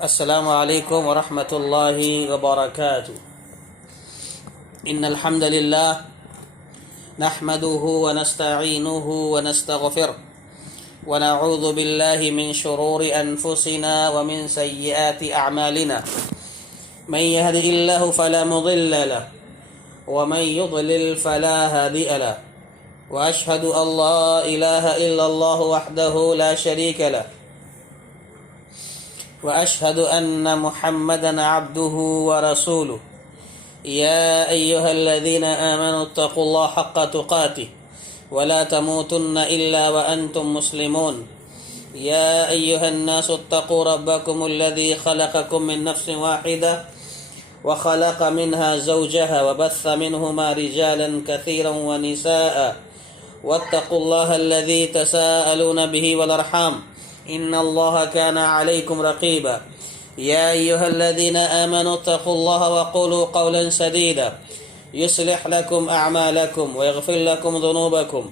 السلام علیکم ورحمۃ اللہ وبرکاتہ۔ ان الحمد للہ نحمده ونستعینه ونستغفره ونعوذ باللہ من شرور انفسنا ومن سیئات اعمالنا من يهده الله فلا مضل له ومن يضلل فلا هادي له واشهد ان لا اله الا الله وحده لا شريك له وأشهد أن محمدًا عبده ورسوله يا أيها الذين آمنوا اتقوا الله حق تقاته ولا تموتن إلا وأنتم مسلمون يا أيها الناس اتقوا ربكم الذي خلقكم من نفس واحدة وخلق منها زوجها وبث منهما رجالا كثيرا ونساء واتقوا الله الذي تساءلون به والأرحام إن الله كان عليكم رقيبا يا أيها الذين آمنوا اتقوا الله وقولوا قولا سديدا يصلح لكم أعمالكم ويغفر لكم ذنوبكم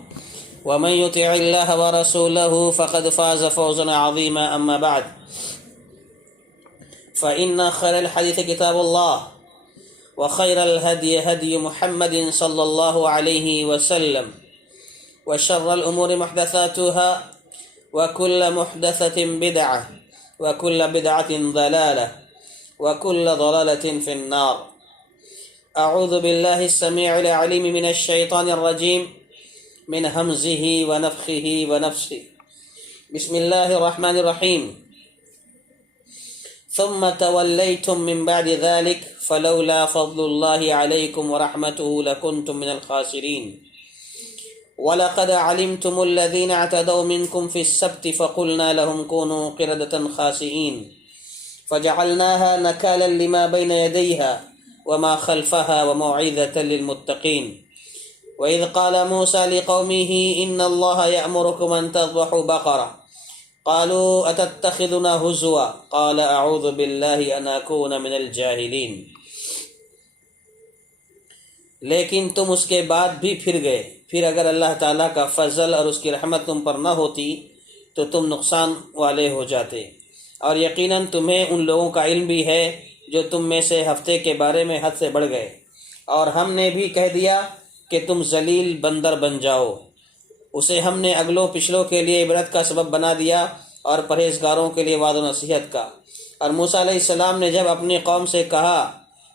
ومن يطع الله ورسوله فقد فاز فوزا عظيما أما بعد فإن خير الحديث كتاب الله وخير الهدي هدي محمد صلى الله عليه وسلم وشر الأمور محدثاتها وكل محدثة بدعة وكل بدعة ضلالة وكل ضلالة في النار۔ أعوذ بالله السميع العليم من الشيطان الرجيم من همزه ونفخه ونفسه بسم الله الرحمن الرحيم ثم توليتم من بعد ذلك فلولا فضل الله عليكم ورحمته لكنتم من الخاسرين وَلَقَدْ عَلِمْتُمُ الَّذِينَ اعْتَدَوْا مِنْكُمْ فِي السَّبْتِ فَقُلْنَا لَهُمْ كُونُوا قِرَدَةً خَاسِئِينَ فَجَعَلْنَاهَا نَكَالًا لِمَا بَيْنَ يَدَيْهَا وَمَا خَلْفَهَا وَمَوْعِظَةً لِلْمُتَّقِينَ وَإِذْ قَالَ مُوسَى لِقَوْمِهِ إِنَّ اللَّهَ يَأْمُرُكُمْ أَن تَذْبَحُوا بَقَرَةً قَالُوا أَتَتَّخِذُنَا هُزُوًا قَالَ أَعُوذُ بِاللَّهِ أَنْ أَكُونَ مِنَ الْجَاهِلِينَ۔ لیکن تم اس کے بعد بھی پھر گئے، پھر اگر اللہ تعالیٰ کا فضل اور اس کی رحمت تم پر نہ ہوتی تو تم نقصان والے ہو جاتے، اور یقیناً تمہیں ان لوگوں کا علم بھی ہے جو تم میں سے ہفتے کے بارے میں حد سے بڑھ گئے، اور ہم نے بھی کہہ دیا کہ تم ذلیل بندر بن جاؤ۔ اسے ہم نے اگلوں پچھلوں کے لیے عبرت کا سبب بنا دیا اور پرہیزگاروں کے لیے وعد و نصیحت کا۔ اور موسیٰ علیہ السلام نے جب اپنی قوم سے کہا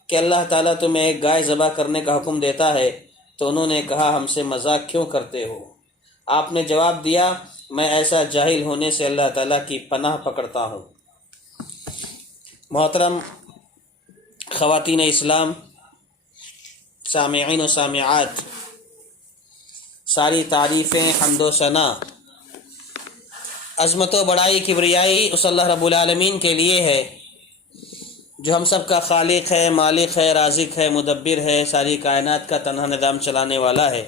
کہ اللہ تعالیٰ تمہیں ایک گائے ذبح کرنے کا حکم دیتا ہے تو انہوں نے کہا ہم سے مذاق کیوں کرتے ہو؟ آپ نے جواب دیا میں ایسا جاہل ہونے سے اللہ تعالیٰ کی پناہ پکڑتا ہوں۔ محترم خواتین اسلام، سامعین و سامعات، ساری تعریفیں، حمد و ثنا، عظمت و بڑائی، کبریائی اس اللہ رب العالمین کے لیے ہے جو ہم سب کا خالق ہے، مالک ہے، رازق ہے، مدبر ہے، ساری کائنات کا تنہا نظام چلانے والا ہے۔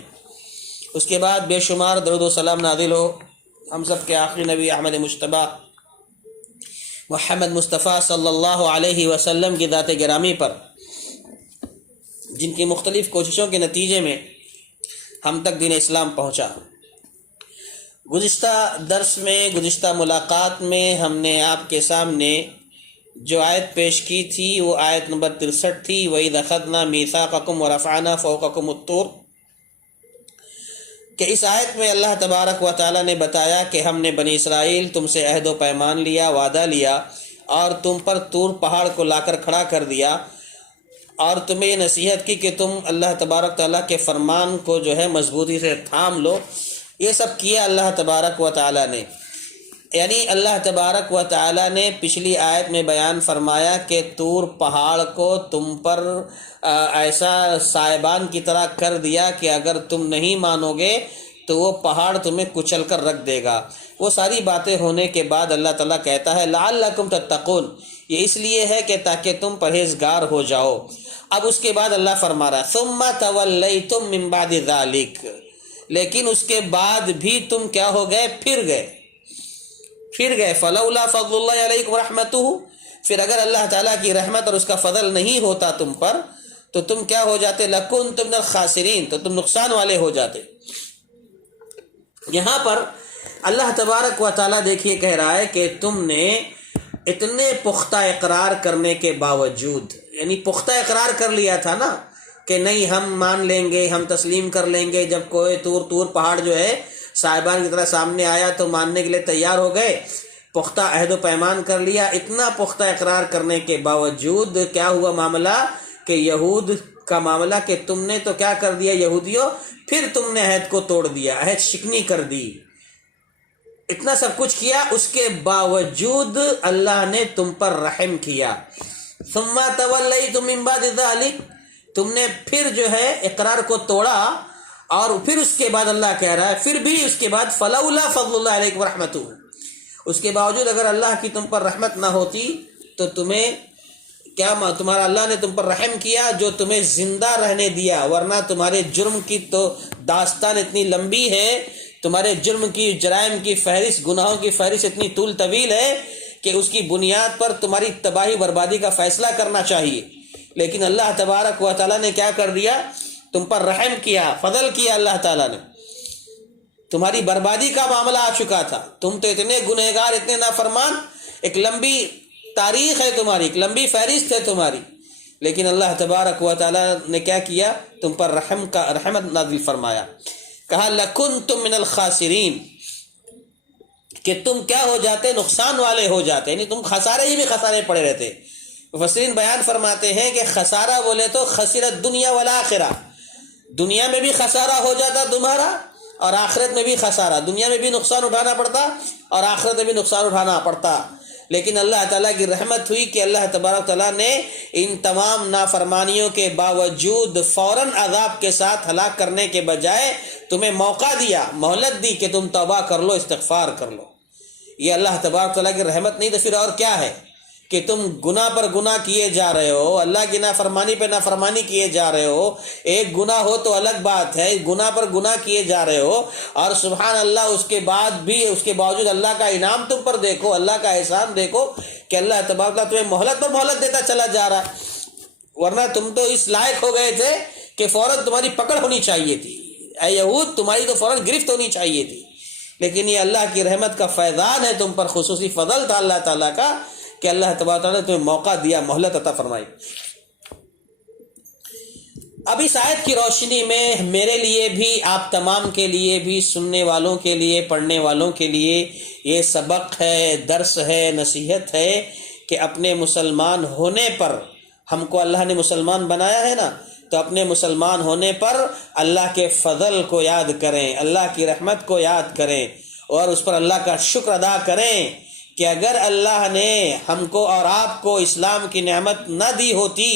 اس کے بعد بے شمار درود و سلام نازل ہو ہم سب کے آخری نبی احمد مجتبیٰ محمد مصطفیٰ صلی اللہ علیہ وسلم کی ذات گرامی پر، جن کی مختلف کوششوں کے نتیجے میں ہم تک دین اسلام پہنچا۔ گزشتہ درس میں، گزشتہ ملاقات میں ہم نے آپ کے سامنے جو آیت پیش کی تھی وہ آیت نمبر 63 تھی، وَإِذْ أَخَذْنَا مِيثَاقَكُمْ وَرَفَعْنَا فَوْقَكُمُ الطُّورَ، کہ اس آیت میں اللہ تبارک و تعالیٰ نے بتایا کہ ہم نے بنی اسرائیل تم سے عہد و پیمان لیا، وعدہ لیا، اور تم پر طور پہاڑ کو لا کر کھڑا کر دیا، اور تمہیں یہ نصیحت کی کہ تم اللہ تبارک تعالیٰ کے فرمان کو جو ہے مضبوطی سے تھام لو۔ یہ سب کیا اللہ تبارک و تعالیٰ نے، یعنی اللہ تبارک و تعالیٰ نے پچھلی آیت میں بیان فرمایا کہ طور پہاڑ کو تم پر ایسا سائبان کی طرح کر دیا کہ اگر تم نہیں مانو گے تو وہ پہاڑ تمہیں کچل کر رکھ دے گا۔ وہ ساری باتیں ہونے کے بعد اللہ تعالیٰ کہتا ہے لعلکم تتقون، یہ اس لیے ہے کہ تاکہ تم پرہیزگار ہو جاؤ۔ اب اس کے بعد اللہ فرما رہا ثم تولیتم من بعد ذلک، لیکن اس کے بعد بھی تم کیا ہو گئے؟ پھر گئے۔ فلولا فضل اللہ علیکم ورحمتہ، پھر اگر اللہ تعالیٰ کی رحمت اور اس کا فضل نہیں ہوتا تم پر تو تم کیا ہو جاتے؟ لکنتم من الخاسرین، تو تم نقصان والے ہو جاتے۔ یہاں پر اللہ تبارک و تعالیٰ دیکھیے کہہ رہا ہے کہ تم نے اتنے پختہ اقرار کرنے کے باوجود، یعنی پختہ اقرار کر لیا تھا نا کہ نہیں ہم مان لیں گے، ہم تسلیم کر لیں گے، جب کوئی طور پہاڑ جو ہے صاحبان کی طرح سامنے آیا تو ماننے کے لیے تیار ہو گئے، پختہ عہد و پیمان کر لیا۔ اتنا پختہ اقرار کرنے کے باوجود کیا ہوا معاملہ کہ یہود کا معاملہ کہ تم نے تو کیا کر دیا یہودیوں، پھر تم نے عہد کو توڑ دیا، عہد شکنی کر دی، اتنا سب کچھ کیا، اس کے باوجود اللہ نے تم پر رحم کیا۔ ثم تولیتم من بعد ذلک، تم نے پھر جو ہے اقرار کو توڑا، اور پھر اس کے بعد اللہ کہہ رہا ہے پھر بھی اس کے بعد فلولا فضل اللہ علیکم ورحمتہ، اس کے باوجود اگر اللہ کی تم پر رحمت نہ ہوتی تو تمہیں کیا تمہارا اللہ نے تم پر رحم کیا جو تمہیں زندہ رہنے دیا، ورنہ تمہارے جرم کی تو داستان اتنی لمبی ہے، تمہارے جرم کی، جرائم کی فہرست، گناہوں کی فہرست اتنی طول طویل ہے کہ اس کی بنیاد پر تمہاری تباہی بربادی کا فیصلہ کرنا چاہیے، لیکن اللہ تبارک و تعالیٰ نے کیا کر دیا، تم پر رحم کیا، فضل کیا اللہ تعالیٰ نے، تمہاری بربادی کا معاملہ آ چکا تھا، تم تو اتنے گنہگار، اتنے نافرمان، ایک لمبی تاریخ ہے تمہاری، ایک لمبی فہرست ہے تمہاری، لیکن اللہ تبارک و تعالیٰ نے کیا کیا، تم پر رحمت نازل فرمایا۔ کہا لَكُنْتُم مِّنَ الْخَاسِرِينَ، کہ تم کیا ہو جاتے، نقصان والے ہو جاتے، یعنی تم خسارے ہی بھی خسارے پڑے رہتے۔ مفسرین بیان فرماتے ہیں کہ خسارہ بولے تو خسرت دنیا والآخرہ، دنیا میں بھی خسارہ ہو جاتا تمہارا اور آخرت میں بھی خسارہ، دنیا میں بھی نقصان اٹھانا پڑتا اور آخرت میں بھی نقصان اٹھانا پڑتا، لیکن اللہ تعالیٰ کی رحمت ہوئی کہ اللہ تبارک تعالیٰ نے ان تمام نافرمانیوں کے باوجود فوراً عذاب کے ساتھ ہلاک کرنے کے بجائے تمہیں موقع دیا، مہلت دی کہ تم توبہ کر لو، استغفار کر لو۔ یہ اللہ تبارک تعالیٰ کی رحمت نہیں تو پھر اور کیا ہے کہ تم گناہ پر گناہ کیے جا رہے ہو، اللہ کی نافرمانی پہ نافرمانی کیے جا رہے ہو، ایک گناہ ہو تو الگ بات ہے، گناہ پر گناہ کیے جا رہے ہو، اور سبحان اللہ اس کے بعد بھی، اس کے باوجود اللہ کا انعام تم پر دیکھو، اللہ کا احسان دیکھو کہ اللہ تبارک تعالیٰ تمہیں مہلت پر مہلت دیتا چلا جا رہا، ورنہ تم تو اس لائق ہو گئے تھے کہ فوراً تمہاری پکڑ ہونی چاہیے تھی، اے یہود تمہاری تو فوراً گرفت ہونی چاہیے تھی، لیکن یہ اللہ کی رحمت کا فیضان ہے تم پر، خصوصی فضل تھا اللہ تعالیٰ کا کہ اللہ تبارک تعالیٰ نے تمہیں موقع دیا، مہلت عطا فرمائی۔ اب اس آیت کی روشنی میں میرے لیے بھی، آپ تمام کے لیے بھی، سننے والوں کے لیے، پڑھنے والوں کے لیے یہ سبق ہے، درس ہے، نصیحت ہے کہ اپنے مسلمان ہونے پر، ہم کو اللہ نے مسلمان بنایا ہے نا، تو اپنے مسلمان ہونے پر اللہ کے فضل کو یاد کریں، اللہ کی رحمت کو یاد کریں، اور اس پر اللہ کا شکر ادا کریں کہ اگر اللہ نے ہم کو اور آپ کو اسلام کی نعمت نہ دی ہوتی،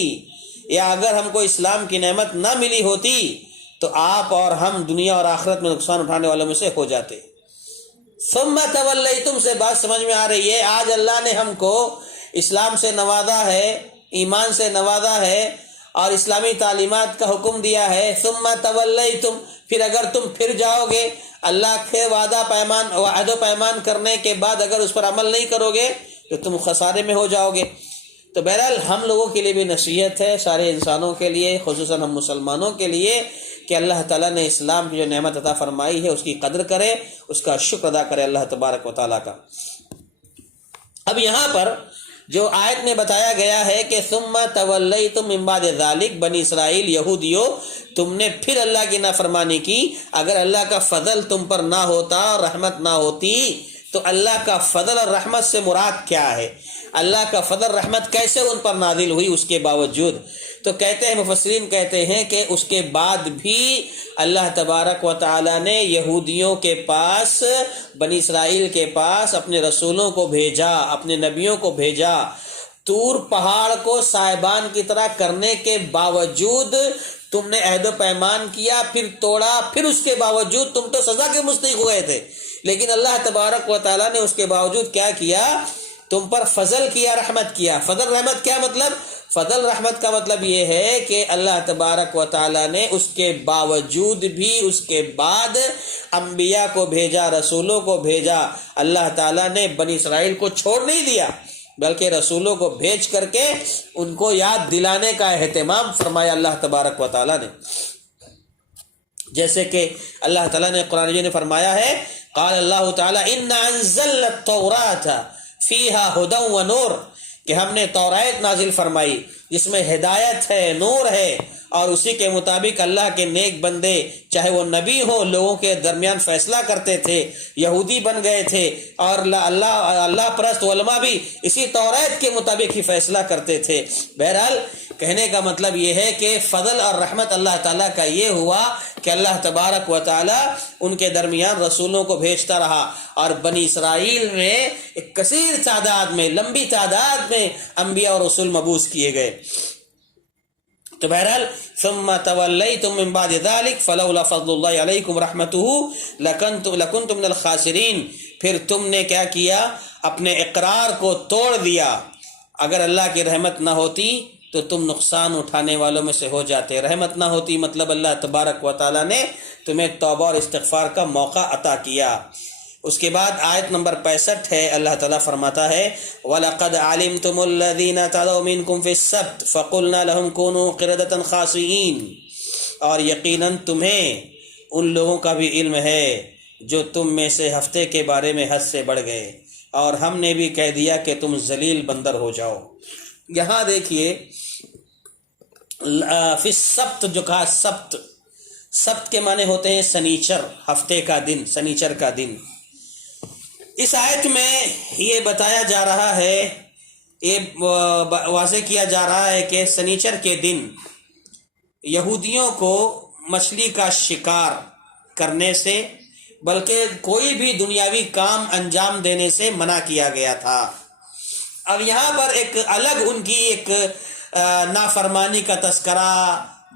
یا اگر ہم کو اسلام کی نعمت نہ ملی ہوتی تو آپ اور ہم دنیا اور آخرت میں نقصان اٹھانے والوں میں سے ہو جاتے۔ ثم تولیتم سے بات سمجھ میں آ رہی ہے، آج اللہ نے ہم کو اسلام سے نوازا ہے، ایمان سے نوازا ہے اور اسلامی تعلیمات کا حکم دیا ہے، ثم تولیتم، پھر اگر تم پھر جاؤ گے، اللہ کے وعدہ پیمان، عہد و پیمان کرنے کے بعد اگر اس پر عمل نہیں کرو گے تو تم خسارے میں ہو جاؤ گے۔ تو بہرحال ہم لوگوں کے لیے بھی نصیحت ہے، سارے انسانوں کے لیے، خصوصاً ہم مسلمانوں کے لیے، کہ اللہ تعالیٰ نے اسلام کی جو نعمت عطا فرمائی ہے اس کی قدر کرے، اس کا شکر ادا کرے اللہ تبارک و تعالیٰ کا۔ اب یہاں پر جو آیت میں بتایا گیا ہے کہ ثم تولیتم من بعد ذلک، بنی اسرائیل، یہودیوں، تم نے پھر اللہ کی نافرمانی کی، اگر اللہ کا فضل تم پر نہ ہوتا، رحمت نہ ہوتی، تو اللہ کا فضل اور رحمت سے مراد کیا ہے، اللہ کا فضل رحمت کیسے ان پر نازل ہوئی اس کے باوجود؟ تو کہتے ہیں، مفسرین کہتے ہیں کہ اس کے بعد بھی اللہ تبارک و تعالی نے یہودیوں کے پاس، بنی اسرائیل کے پاس اپنے رسولوں کو بھیجا، اپنے نبیوں کو بھیجا، طور پہاڑ کو صاحبان کی طرح کرنے کے باوجود تم نے عہد و پیمان کیا، پھر توڑا، پھر اس کے باوجود تم تو سزا کے مستحق ہوئے تھے، لیکن اللہ تبارک و تعالیٰ نے اس کے باوجود کیا کیا؟ تم پر فضل کیا، رحمت کیا۔ فضل رحمت کیا مطلب؟ فضل رحمت کا مطلب یہ ہے کہ اللہ تبارک و تعالیٰ نے اس کے باوجود بھی اس کے بعد انبیاء کو بھیجا، رسولوں کو بھیجا، اللہ تعالیٰ نے بنی اسرائیل کو چھوڑ نہیں دیا، بلکہ رسولوں کو بھیج کر کے ان کو یاد دلانے کا اہتمام فرمایا اللہ تبارک و تعالیٰ نے۔ جیسے کہ اللہ تعالیٰ نے قرآن میں فرمایا ہے، قال اللہ تعالیٰ اِنَّا أَنزَلْنَا التَّوْرَاةَ فیہا ہدی و نور، کہ ہم نے تورات نازل فرمائی جس میں ہدایت ہے، نور ہے، اور اسی کے مطابق اللہ کے نیک بندے چاہے وہ نبی ہو لوگوں کے درمیان فیصلہ کرتے تھے، یہودی بن گئے تھے، اور اللہ پرست علماء بھی اسی تورات کے مطابق ہی فیصلہ کرتے تھے۔ بہرحال کہنے کا مطلب یہ ہے کہ فضل اور رحمت اللہ تعالیٰ کا یہ ہوا کہ اللہ تبارک و تعالیٰ ان کے درمیان رسولوں کو بھیجتا رہا، اور بنی اسرائیل میں ایک کثیر تعداد میں، لمبی تعداد میں انبیاء اور رسول مبعوث کیے گئے۔ تو بہرحال ثم تولیتم من بعد ذلك فلولا فضل اللہ علیکم رحمتہ لکنتم من الخاسرین، پھر تم نے کیا کیا؟ اپنے اقرار کو توڑ دیا، اگر اللہ کی رحمت نہ ہوتی تو تم نقصان اٹھانے والوں میں سے ہو جاتے۔ رحمت نہ ہوتی مطلب اللہ تبارک و تعالیٰ نے تمہیں توبہ اور استغفار کا موقع عطا کیا۔ اس کے بعد آیت نمبر 65 ہے، اللہ تعالیٰ فرماتا ہے وَلَقَدْ عَلِمْتُمُ الَّذِينَ اعْتَدَوْا مِنْكُمْ فِي السَّبْتِ فَقُلْنَا لَهُمْ كُونُوا قِرَدَةً خَاسِئِينَ، اور یقیناً تمہیں ان لوگوں کا بھی علم ہے جو تم میں سے ہفتے کے بارے میں حد سے بڑھ گئے، اور ہم نے بھی کہہ دیا کہ تم ذلیل بندر ہو جاؤ۔ یہاں دیکھیے فی السبت جو کہا، سبت کے معنی ہوتے ہیں سنیچر، ہفتے کا دن، سنیچر کا دن۔ اس آیت میں یہ بتایا جا رہا ہے، یہ واضح کیا جا رہا ہے کہ سنیچر کے دن یہودیوں کو مچھلی کا شکار کرنے سے بلکہ کوئی بھی دنیاوی کام انجام دینے سے منع کیا گیا تھا۔ اب یہاں پر ایک الگ ان کی ایک نافرمانی کا تذکرہ،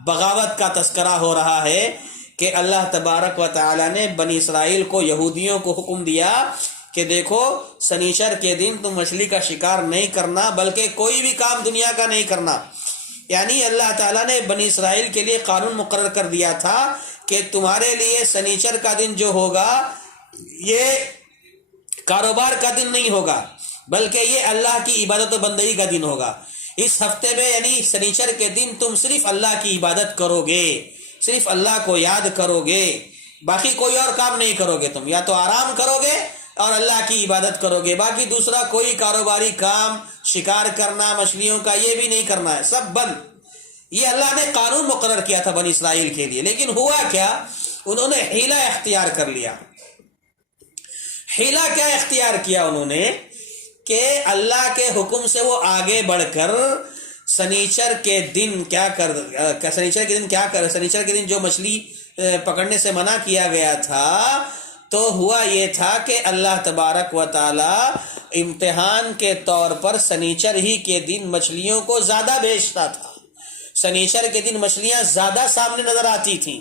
بغاوت کا تذکرہ ہو رہا ہے کہ اللہ تبارک و تعالی نے بنی اسرائیل کو، یہودیوں کو حکم دیا کہ دیکھو سنیچر کے دن تم مچھلی کا شکار نہیں کرنا، بلکہ کوئی بھی کام دنیا کا نہیں کرنا۔ یعنی اللہ تعالیٰ نے بنی اسرائیل کے لیے قانون مقرر کر دیا تھا کہ تمہارے لیے سنیچر کا دن جو ہوگا یہ کاروبار کا دن نہیں ہوگا، بلکہ یہ اللہ کی عبادت و بندگی کا دن ہوگا۔ اس ہفتے میں یعنی سنیچر کے دن تم صرف اللہ کی عبادت کرو گے، صرف اللہ کو یاد کرو گے، باقی کوئی اور کام نہیں کرو گے۔ تم یا تو آرام کرو گے اور اللہ کی عبادت کرو گے، باقی دوسرا کوئی کاروباری کام، شکار کرنا مچھلیوں کا، یہ بھی نہیں کرنا ہے، سب بند۔ یہ اللہ نے قانون مقرر کیا تھا بنی اسرائیل کے لیے، لیکن ہوا کیا؟ انہوں نے حیلہ اختیار کر لیا۔ حیلہ کیا اختیار کیا انہوں نے کہ اللہ کے حکم سے وہ آگے بڑھ کر سنیچر کے دن سنیچر کے دن جو مچھلی پکڑنے سے منع کیا گیا تھا، تو ہوا یہ تھا کہ اللہ تبارک و تعالی امتحان کے طور پر سنیچر ہی کے دن مچھلیوں کو زیادہ بھیجتا تھا۔ سنیچر کے دن مچھلیاں زیادہ سامنے نظر آتی تھیں،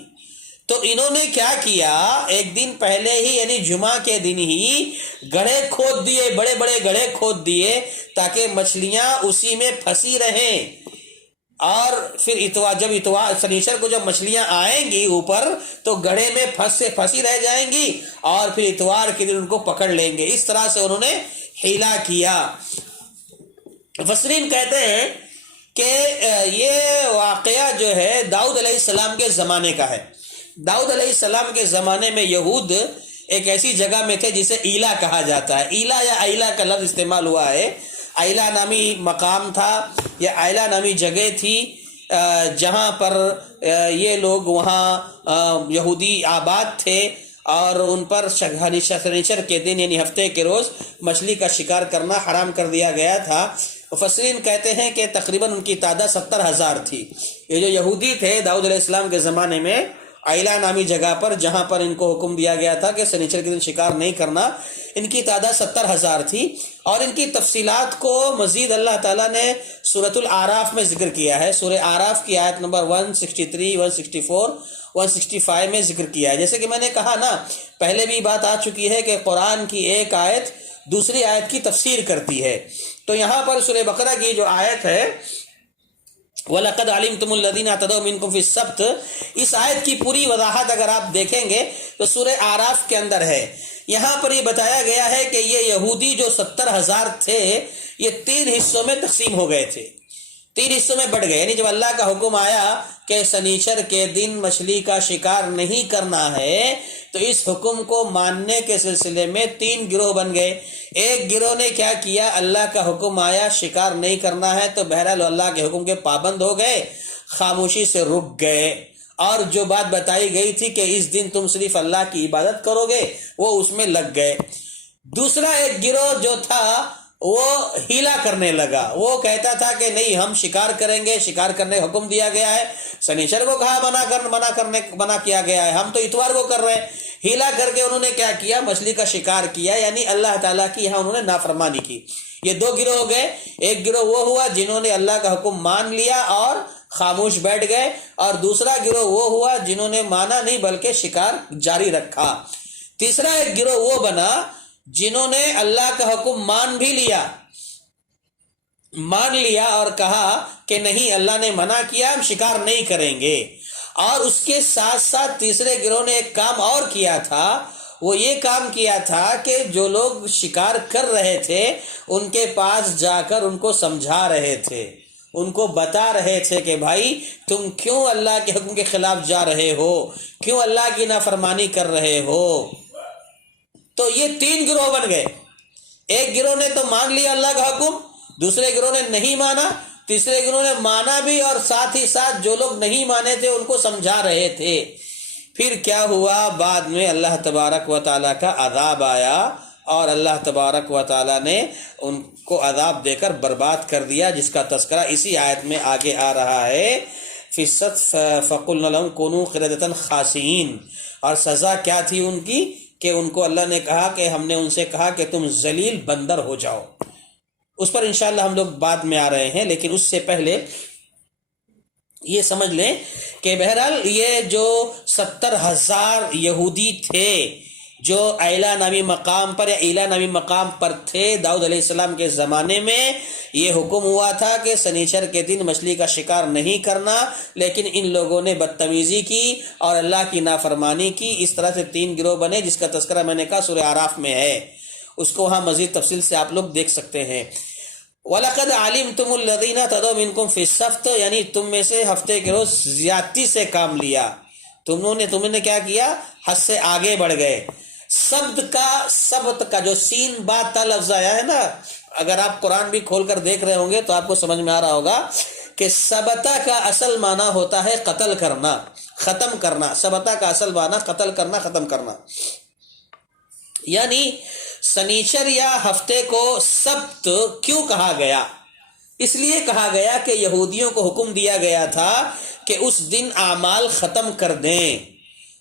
تو انہوں نے کیا کیا، ایک دن پہلے ہی یعنی جمعہ کے دن ہی گڑھے کھود دیے، بڑے بڑے گڑھے کھود دیے تاکہ مچھلیاں اسی میں پھنسی رہیں، اور پھر سنیچر کو جب مچھلیاں آئیں گی اوپر تو گڑھے میں پھنسی رہ جائیں گی، اور پھر اتوار کے دن ان کو پکڑ لیں گے۔ اس طرح سے انہوں نے حیلہ کیا۔ مفسرین کہتے ہیں کہ یہ واقعہ جو ہے داؤد علیہ السلام کے زمانے کا ہے۔ داؤد علیہ السلام کے زمانے میں یہود ایک ایسی جگہ میں تھے جسے ایلا کہا جاتا ہے۔ ایلا یا ایلا کا لفظ استعمال ہوا ہے۔ ایلا نامی مقام تھا یا ایلا نامی جگہ تھی جہاں پر یہ لوگ وہاں یہودی آباد تھے، اور ان پر سنیچر کے دن یعنی ہفتے کے روز مچھلی کا شکار کرنا حرام کر دیا گیا تھا۔ مفسرین کہتے ہیں کہ تقریباً ان کی تعداد 70,000 تھی۔ یہ جو یہودی تھے داؤد علیہ السلام کے زمانے میں ایلا نامی جگہ پر، جہاں پر ان کو حکم دیا گیا تھا کہ سنیچر کے دن شکار نہیں کرنا، ان کی تعداد 70,000 تھی۔ اور ان کی تفصیلات کو مزید اللہ تعالیٰ نے سورۃ الاعراف میں ذکر کیا ہے۔ سورہ اعراف کی آیت نمبر 163، 164، 165 میں ذکر کیا ہے۔ جیسے کہ میں نے کہا نا، پہلے بھی بات آ چکی ہے کہ قرآن کی ایک آیت دوسری آیت کی تفسیر کرتی ہے۔ تو یہاں پر سورہ بقرہ کی جو آیت ہے وَلَقَدْ عَلِمْتُمُ الَّذِينَ اعْتَدَوْا مِنْكُمْ فِي السَّبْتِ، اس آیت کی پوری وضاحت اگر آپ دیکھیں گے تو سورہ اعراف کے اندر ہے۔ یہاں پر یہ بتایا گیا ہے کہ یہ یہودی جو 70,000 تھے یہ 3 حصوں میں تقسیم ہو گئے تھے، 3 حصوں میں بڑھ گئے۔ یعنی جب اللہ کا حکم آیا کہ سنیچر کے دن مچھلی کا شکار نہیں کرنا ہے، تو اس حکم کو ماننے کے سلسلے میں 3 گروہ بن گئے۔ ایک گروہ نے کیا کیا، اللہ کا حکم آیا شکار نہیں کرنا ہے تو بہرحال اللہ کے حکم کے پابند ہو گئے، خاموشی سے رک گئے، اور جو بات بتائی گئی تھی کہ اس دن تم صرف اللہ کی عبادت کرو گے وہ اس میں لگ گئے۔ دوسرا ایک گروہ جو تھا وہ ہیلا کرنے لگا، وہ کہتا تھا کہ نہیں ہم شکار کریں گے، شکار کرنے کا حکم دیا گیا ہے، سنیچر کو کہا منع کیا گیا ہے، ہم تو اتوار کو کر رہے ہیں۔ ہیلا کر کے انہوں نے کیا کیا، مچھلی کا شکار کیا، یعنی اللہ تعالیٰ کی یہاں انہوں نے نافرمانی کی۔ یہ 2 گروہ ہو گئے۔ ایک گروہ وہ ہوا جنہوں نے اللہ کا حکم مان لیا اور خاموش بیٹھ گئے، اور دوسرا گروہ وہ ہوا جنہوں نے مانا نہیں بلکہ شکار جاری رکھا۔ تیسرا ایک گروہ وہ بنا جنہوں نے اللہ کا حکم مان لیا اور کہا کہ نہیں اللہ نے منع کیا، ہم شکار نہیں کریں گے۔ اور اس کے ساتھ ساتھ تیسرے گروہ نے ایک کام اور کیا تھا، وہ یہ کام کیا تھا کہ جو لوگ شکار کر رہے تھے ان کے پاس جا کر ان کو سمجھا رہے تھے، ان کو بتا رہے تھے کہ بھائی تم کیوں اللہ کے حکم کے خلاف جا رہے ہو، کیوں اللہ کی نافرمانی کر رہے ہو۔ تو یہ 3 گروہ بن گئے۔ ایک گروہ نے تو مان لیا اللہ کا حکم، دوسرے گروہ نے نہیں مانا، تیسرے گروہ نے مانا بھی اور ساتھ ہی ساتھ جو لوگ نہیں مانے تھے ان کو سمجھا رہے تھے۔ پھر کیا ہوا، بعد میں اللہ تبارک و تعالیٰ کا عذاب آیا اور اللہ تبارک و تعالیٰ نے ان کو عذاب دے کر برباد کر دیا، جس کا تذکرہ اسی آیت میں آگے آ رہا ہے، فَقُلْنَا لَهُمْ كُونُوا قِرَدَةً خَاسِئِينَ۔ اور سزا کیا تھی ان کی کہ ان کو اللہ نے کہا کہ ہم نے ان سے کہا کہ تم ذلیل بندر ہو جاؤ۔ اس پر انشاءاللہ ہم لوگ بعد میں آ رہے ہیں، لیکن اس سے پہلے یہ سمجھ لیں کہ بہرحال یہ جو 70,000 یہودی تھے جو ایلا نامی مقام پر یا ایلا نامی مقام پر تھے داؤد علیہ السلام کے زمانے میں، یہ حکم ہوا تھا کہ سنیچر کے دن مچھلی کا شکار نہیں کرنا، لیکن ان لوگوں نے بدتمیزی کی اور اللہ کی نافرمانی کی۔ اس طرح سے 3 گروہ بنے، جس کا تذکرہ میں نے کہا سورہ اعراف میں ہے، اس کو وہاں مزید تفصیل سے آپ لوگ دیکھ سکتے ہیں۔ وَلَقَدْ عَلِمْتُمُ الَّذِينَ اعْتَدَوْا مِنْكُمْ فِي السَّبْتِ، یعنی تم میں سے ہفتے کے روز زیادتی سے کام لیا، تم نے کیا کیا، حد سے آگے بڑھ گئے۔ سبت کا جو سین با تا لفظ آیا ہے نا، اگر آپ قرآن بھی کھول کر دیکھ رہے ہوں گے تو آپ کو سمجھ میں آ رہا ہوگا کہ سبتا کا اصل معنی ہوتا ہے قتل کرنا، ختم کرنا۔ سبتا کا اصل معنی قتل کرنا، ختم کرنا، یعنی سنیچر یا ہفتے کو سبت کیوں کہا گیا؟ اس لیے کہا گیا کہ یہودیوں کو حکم دیا گیا تھا کہ اس دن اعمال ختم کر دیں،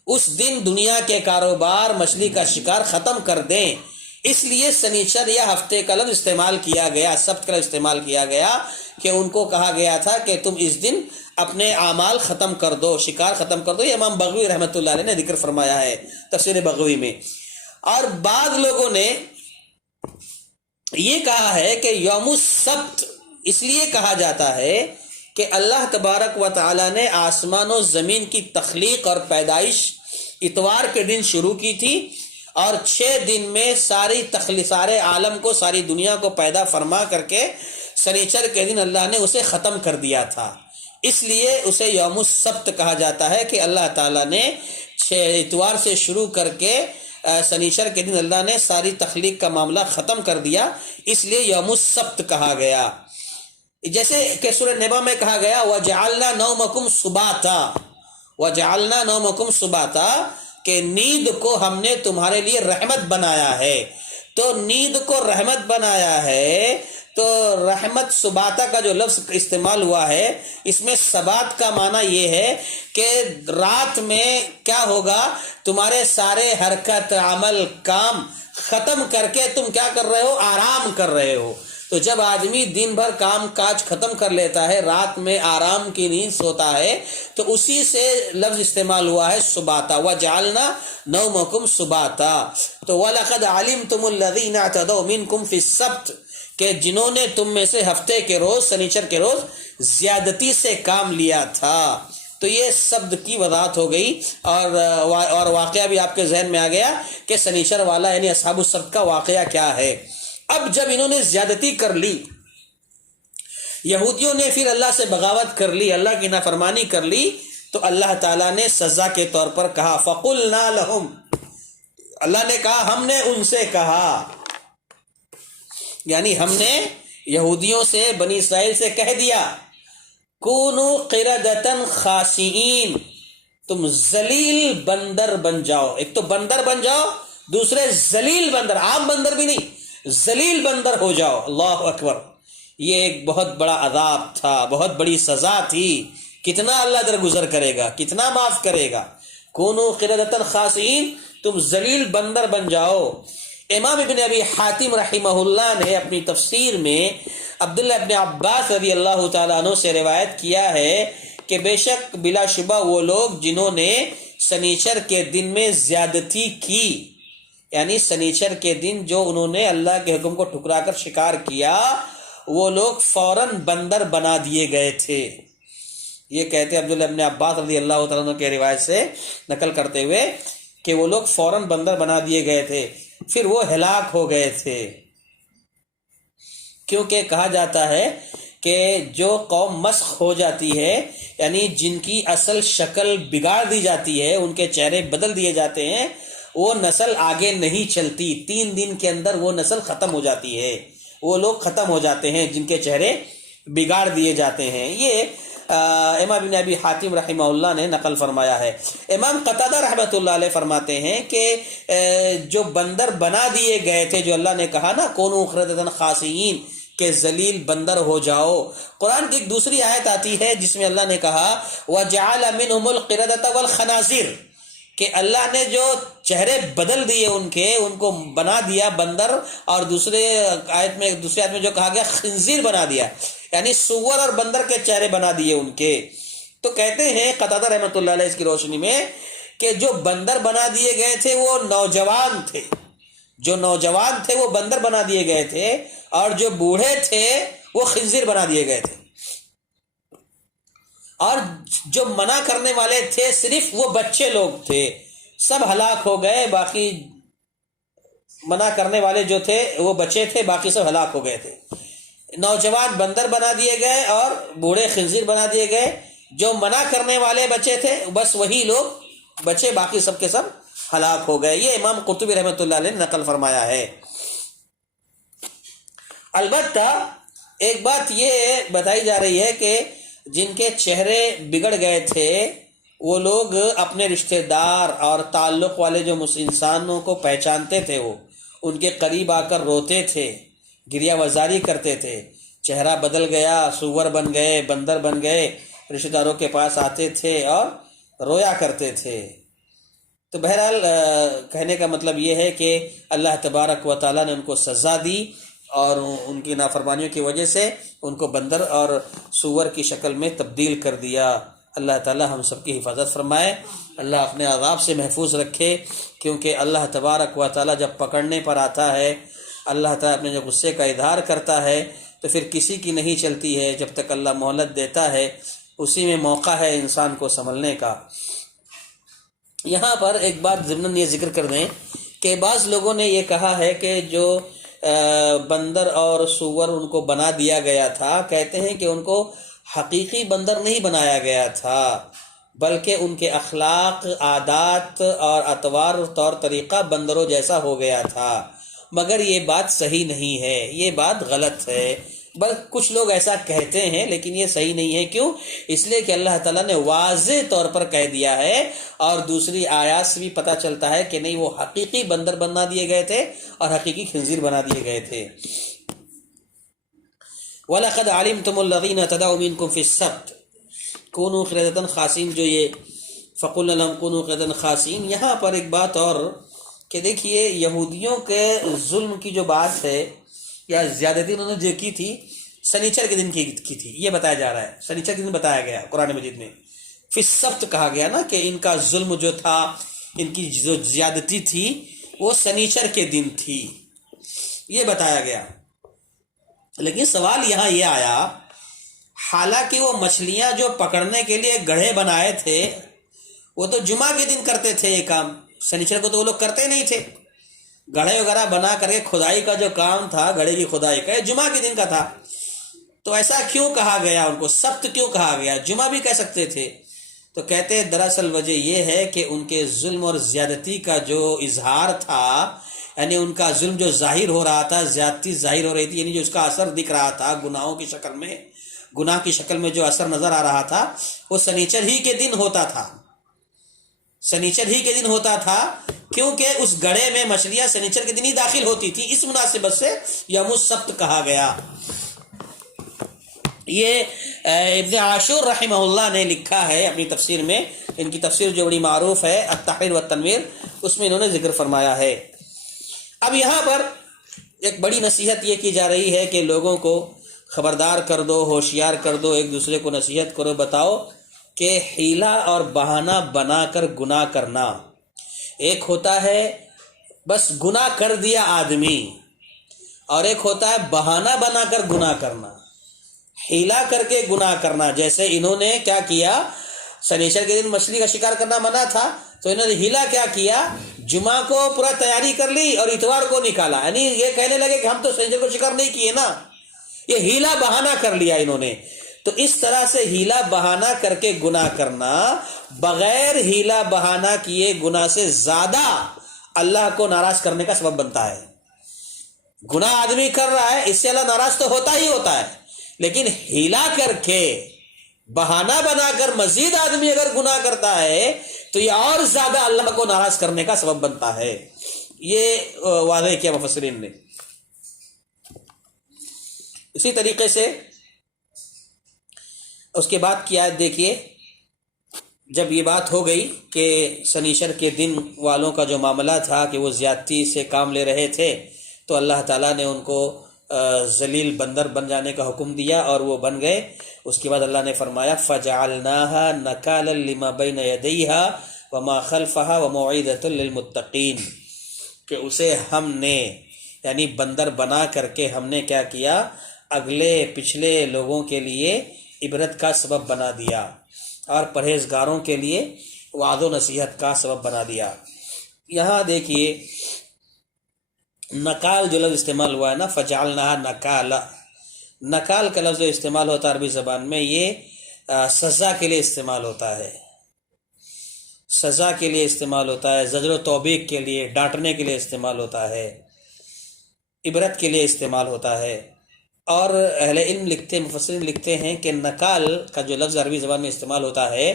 اس دن دنیا کے کاروبار مچھلی کا شکار ختم کر دیں، اس لیے سنیچر یا ہفتے کا لفظ استعمال کیا گیا، سبت کا لفظ استعمال کیا گیا کہ ان کو کہا گیا تھا کہ تم اس دن اپنے اعمال ختم کر دو، شکار ختم کر دو۔ یہ امام بغوی رحمۃ اللہ علیہ نے ذکر فرمایا ہے تفسیر بغوی میں۔ اور بعض لوگوں نے یہ کہا ہے کہ یوم السبت اس لیے کہا جاتا ہے کہ اللہ تبارک و تعالی نے آسمان و زمین کی تخلیق اور پیدائش اتوار کے دن شروع کی تھی، اور 6 دن میں سارے عالم کو، ساری دنیا کو پیدا فرما کر کے سنیچر کے دن اللہ نے اسے ختم کر دیا تھا، اس لیے اسے یوم السبت کہا جاتا ہے کہ اللہ تعالیٰ نے اتوار سے شروع کر کے سنیچر کے دن اللہ نے ساری تخلیق کا معاملہ ختم کر دیا، اس لیے یوم السبت کہا گیا۔ جیسے کہ سورہ نبا میں کہا گیا وَجَعَلْنَا نَوْمَكُمْ سُبَاتًا، وَجَعَلْنَا نَوْمَكُمْ سُبَاتًا، کہ نیند کو ہم نے تمہارے لیے رحمت بنایا ہے۔ تو نیند کو رحمت بنایا ہے، تو رحمت سباتا کا جو لفظ استعمال ہوا ہے، اس میں سبات کا معنی یہ ہے کہ رات میں کیا ہوگا، تمہارے سارے حرکت عمل کام ختم کر کے تم کیا کر رہے ہو، آرام کر رہے ہو۔ تو جب آدمی دن بھر کام کاج ختم کر لیتا ہے، رات میں آرام کی نیند سوتا ہے، تو اسی سے لفظ استعمال ہوا ہے سباتا، وَجَعَلْنَا نَوْمَكُمْ سُبَاتًا۔ تو وَلَقَدْ عَلِمْتُمُ الَّذِينَ اعْتَدَوْا مِنْكُمْ فِي السَّبْتِ، کہ جنہوں نے تم میں سے ہفتے کے روز، سنیچر کے روز زیادتی سے کام لیا تھا۔ تو یہ شبد کی وضاحت ہو گئی، اور واقعہ بھی آپ کے ذہن میں آ گیا کہ سنیچر والا یعنی اصحاب السبت کا واقعہ کیا ہے۔ اب جب انہوں نے زیادتی کر لی یہودیوں نے پھر اللہ سے بغاوت کر لی، اللہ کی نافرمانی کر لی، تو اللہ تعالیٰ نے سزا کے طور پر کہا فَقُلْنَا لَهُمْ، اللہ نے کہا ہم نے ان سے کہا، یعنی ہم نے یہودیوں سے، بنی اسرائیل سے کہہ دیا کونوا قردۃ خاسئین، تم ذلیل بندر بن جاؤ. ایک تو بندر بن جاؤ، دوسرے ذلیل بندر، عام بندر بھی نہیں، ذلیل بندر ہو جاؤ. اللہ اکبر. یہ ایک بہت بڑا عذاب تھا، بہت بڑی سزا تھی. کتنا اللہ درگزر کرے گا، کتنا معاف کرے گا. کونوا قردۃ خاسئین، تم ذلیل بندر بن جاؤ. امام ابن ابی حاتم رحمہ اللہ نے اپنی تفسیر میں عبداللہ ابن عباس رضی اللہ تعالیٰ عنہ سے روایت کیا ہے کہ بے شک بلا شبہ وہ لوگ جنہوں نے سنیچر کے دن میں زیادتی کی، یعنی سنیچر کے دن جو انہوں نے اللہ کے حکم کو ٹھکرا کر شکار کیا، وہ لوگ فوراً بندر بنا دیے گئے تھے. یہ کہتے عبداللہ ابن عباس رضی اللہ تعالیٰ عنہ کے روایت سے نقل کرتے ہوئے کہ وہ لوگ فوراً بندر بنا دیے گئے تھے، پھر وہ ہلاک ہو گئے تھے. کیونکہ کہا جاتا ہے کہ جو قوم مسخ ہو جاتی ہے، یعنی جن کی اصل شکل بگاڑ دی جاتی ہے، ان کے چہرے بدل دیے جاتے ہیں، وہ نسل آگے نہیں چلتی. 3 دن کے اندر وہ نسل ختم ہو جاتی ہے، وہ لوگ ختم ہو جاتے ہیں جن کے چہرے بگاڑ دیے جاتے ہیں. یہ امام ابن ابی حاتم رحمہ اللہ نے نقل فرمایا ہے. امام قتادہ رحمۃ اللہ علیہ فرماتے ہیں کہ جو بندر بنا دیے گئے تھے، جو اللہ نے کہا نا کونوا قردۃ خاسئین، کہ ذلیل بندر ہو جاؤ، قرآن کی ایک دوسری آیت آتی ہے جس میں اللہ نے کہا وَجَعَلَ مِنْهُمُ الْقِرَدَةَ وَالْخَنَازِيرَ، کہ اللہ نے جو چہرے بدل دیے ان کو بنا دیا بندر، اور دوسری آیت میں جو کہا گیا خنزیر بنا دیا، یعنی سور اور بندر کے چہرے بنا دیے ان کے. تو کہتے ہیں قتادہ رحمۃ اللہ علیہ اس کی روشنی میں کہ جو بندر بنا دیے گئے تھے وہ نوجوان تھے، جو نوجوان تھے وہ بندر بنا دیے گئے تھے، اور جو بوڑھے تھے وہ خنزیر بنا دیے گئے تھے. اور جو منع کرنے والے تھے صرف وہ بچے لوگ تھے، سب ہلاک ہو گئے. باقی منع کرنے والے جو تھے وہ بچے تھے، باقی سب ہلاک ہو گئے تھے. نوجوان بندر بنا دیے گئے اور بوڑھے خنزیر بنا دیے گئے. جو منع کرنے والے بچے تھے بس وہی لوگ بچے، باقی سب کے سب ہلاک ہو گئے. یہ امام قرطبی رحمۃ اللہ علیہ نے نقل فرمایا ہے. البتہ ایک بات یہ بتائی جا رہی ہے کہ جن کے چہرے بگڑ گئے تھے وہ لوگ اپنے رشتہ دار اور تعلق والے جو انسانوں کو پہچانتے تھے، وہ ان کے قریب آ کر روتے تھے، گریہ وزاری کرتے تھے. چہرہ بدل گیا، سور بن گئے، بندر بن گئے، رشتہ داروں کے پاس آتے تھے اور رویا کرتے تھے. تو بہرحال کہنے کا مطلب یہ ہے کہ اللہ تبارک و تعالیٰ نے ان کو سزا دی، اور ان کی نافرمانیوں کی وجہ سے ان کو بندر اور سور کی شکل میں تبدیل کر دیا. اللہ تعالیٰ ہم سب کی حفاظت فرمائے، اللہ اپنے عذاب سے محفوظ رکھے. کیونکہ اللہ تبارک و تعالیٰ جب پکڑنے پر آتا ہے، اللہ تعالیٰ اپنے جو غصے کا اظہار کرتا ہے تو پھر کسی کی نہیں چلتی ہے. جب تک اللہ مہلت دیتا ہے اسی میں موقع ہے انسان کو سنبھلنے کا. یہاں پر ایک بات ضمناً یہ ذکر کر دیں کہ بعض لوگوں نے یہ کہا ہے کہ جو بندر اور سور ان کو بنا دیا گیا تھا، کہتے ہیں کہ ان کو حقیقی بندر نہیں بنایا گیا تھا، بلکہ ان کے اخلاق، عادات اور اطوار اور طور طریقہ بندروں جیسا ہو گیا تھا. مگر یہ بات صحیح نہیں ہے، یہ بات غلط ہے. بلکہ کچھ لوگ ایسا کہتے ہیں لیکن یہ صحیح نہیں ہے. کیوں؟ اس لیے کہ اللہ تعالیٰ نے واضح طور پر کہہ دیا ہے، اور دوسری آیات سے بھی پتہ چلتا ہے کہ نہیں، وہ حقیقی بندر بنا دیے گئے تھے اور حقیقی خنزیر بنا دیے گئے تھے. وَلَقَدْ عَلِمْتُمُ الَّذِينَ اعْتَدَوْا مِنْكُمْ فِي السَّبْتِ كُونُوا قِرَدَةً خَاسِئِينَ، جو یہ فَقُلْنَا لَهُمْ كُونُوا قِرَدَةً خَاسِئِينَ، یہاں پر ایک بات اور کہ دیکھیے یہودیوں کے ظلم کی جو بات ہے یا زیادتی انہوں نے جو کی تھی سنیچر کے دن کی تھی، یہ بتایا جا رہا ہے. سنیچر کے دن بتایا گیا قرآن مجید میں. فی السبت کہا گیا نا کہ ان کا ظلم جو تھا، ان کی جو زیادتی تھی وہ سنیچر کے دن تھی، یہ بتایا گیا. لیکن سوال یہاں یہ آیا، حالانکہ وہ مچھلیاں جو پکڑنے کے لیے گڑھے بنائے تھے وہ تو جمعہ کے دن کرتے تھے یہ کام، سنیچر کو تو وہ لوگ کرتے نہیں تھے. گڑھے وغیرہ بنا کر کے کھدائی کا جو کام تھا، گڑھے کی کھدائی کا، جمعہ کے دن کا تھا. تو ایسا کیوں کہا گیا، ان کو سبت کیوں کہا گیا؟ جمعہ بھی کہہ سکتے تھے۔ تو کہتے ہیں دراصل وجہ یہ ہے کہ ان کے ظلم اور زیادتی کا جو اظہار تھا، یعنی ان کا ظلم جو ظاہر ہو رہا تھا، زیادتی ظاہر ہو رہی تھی، یعنی جو اس کا اثر دکھ رہا تھا گناہوں کی شکل میں، گناہ کی شکل میں جو اثر نظر آ رہا تھا، وہ سنیچر ہی کے دن ہوتا تھا، سنیچر ہی کے دن ہوتا تھا، کیونکہ اس گڑھے میں مچھلیاں سنیچر کے دن ہی داخل ہوتی تھی، اس مناسبت سے یوم السبت کہا گیا۔ یہ ابن عاشور رحمہ اللہ نے لکھا ہے اپنی تفسیر میں، ان کی تفسیر جو بڑی معروف ہے التحریر والتنویر، اس میں انہوں نے ذکر فرمایا ہے۔ اب یہاں پر ایک بڑی نصیحت یہ کی جا رہی ہے کہ لوگوں کو خبردار کر دو، ہوشیار کر دو، ایک دوسرے کو نصیحت کرو، بتاؤ کہ حیلہ اور بہانہ بنا کر گناہ کرنا، ایک ہوتا ہے بس گناہ کر دیا آدمی، اور ایک ہوتا ہے بہانہ بنا کر گناہ کرنا، حیلہ کر کے گناہ کرنا۔ جیسے انہوں نے کیا کیا، سنیچر کے دن مچھلی کا شکار کرنا منع تھا، تو انہوں نے حیلہ کیا کیا، جمعہ کو پورا تیاری کر لی اور اتوار کو نکالا، یعنی یہ کہنے لگے کہ ہم تو سنیچر کو شکار نہیں کیے نا، یہ حیلہ بہانہ کر لیا انہوں نے۔ تو اس طرح سے حیلہ بہانہ کر کے گناہ کرنا، بغیر حیلہ بہانہ کیے گناہ سے زیادہ اللہ کو ناراض کرنے کا سبب بنتا ہے۔ گناہ آدمی کر رہا ہے، اس سے اللہ ناراض تو ہوتا ہی ہوتا ہے، لیکن حیلہ کر کے بہانہ بنا کر مزید آدمی اگر گناہ کرتا ہے تو یہ اور زیادہ اللہ کو ناراض کرنے کا سبب بنتا ہے۔ یہ واضح کیا مفسرین نے۔ اسی طریقے سے اس کے بعد کی آیت دیکھیے، جب یہ بات ہو گئی کہ سنیچر کے دن والوں کا جو معاملہ تھا کہ وہ زیادتی سے کام لے رہے تھے، تو اللہ تعالیٰ نے ان کو ذلیل بندر بن جانے کا حکم دیا اور وہ بن گئے۔ اس کے بعد اللہ نے فرمایا فَجَعَلْنَاهَا نَكَالًا لِمَا بَيْنَ يَدَيْهَا وَمَا خَلْفَهَا وَمَوْعِظَةً لِلْمُتَّقِينَ، کہ اسے ہم نے یعنی بندر بنا کر کے ہم نے کیا کیا، اگلے پچھلے لوگوں کے لیے عبرت کا سبب بنا دیا اور پرہیزگاروں کے لیے وعظ و نصیحت کا سبب بنا دیا۔ یہاں دیکھیے نکال جو لفظ استعمال ہوا ہے نا، فجعلناها نکالا، نکال کا لفظ جو استعمال ہوتا ہے عربی زبان میں، یہ سزا کے لیے استعمال ہوتا ہے، سزا کے لیے استعمال ہوتا ہے، زجر و توبیخ کے لیے، ڈانٹنے کے لیے استعمال ہوتا ہے، عبرت کے لیے استعمال ہوتا ہے۔ اور اہل علم لکھتے، مفسرین لکھتے ہیں کہ نکال کا جو لفظ عربی زبان میں استعمال ہوتا ہے،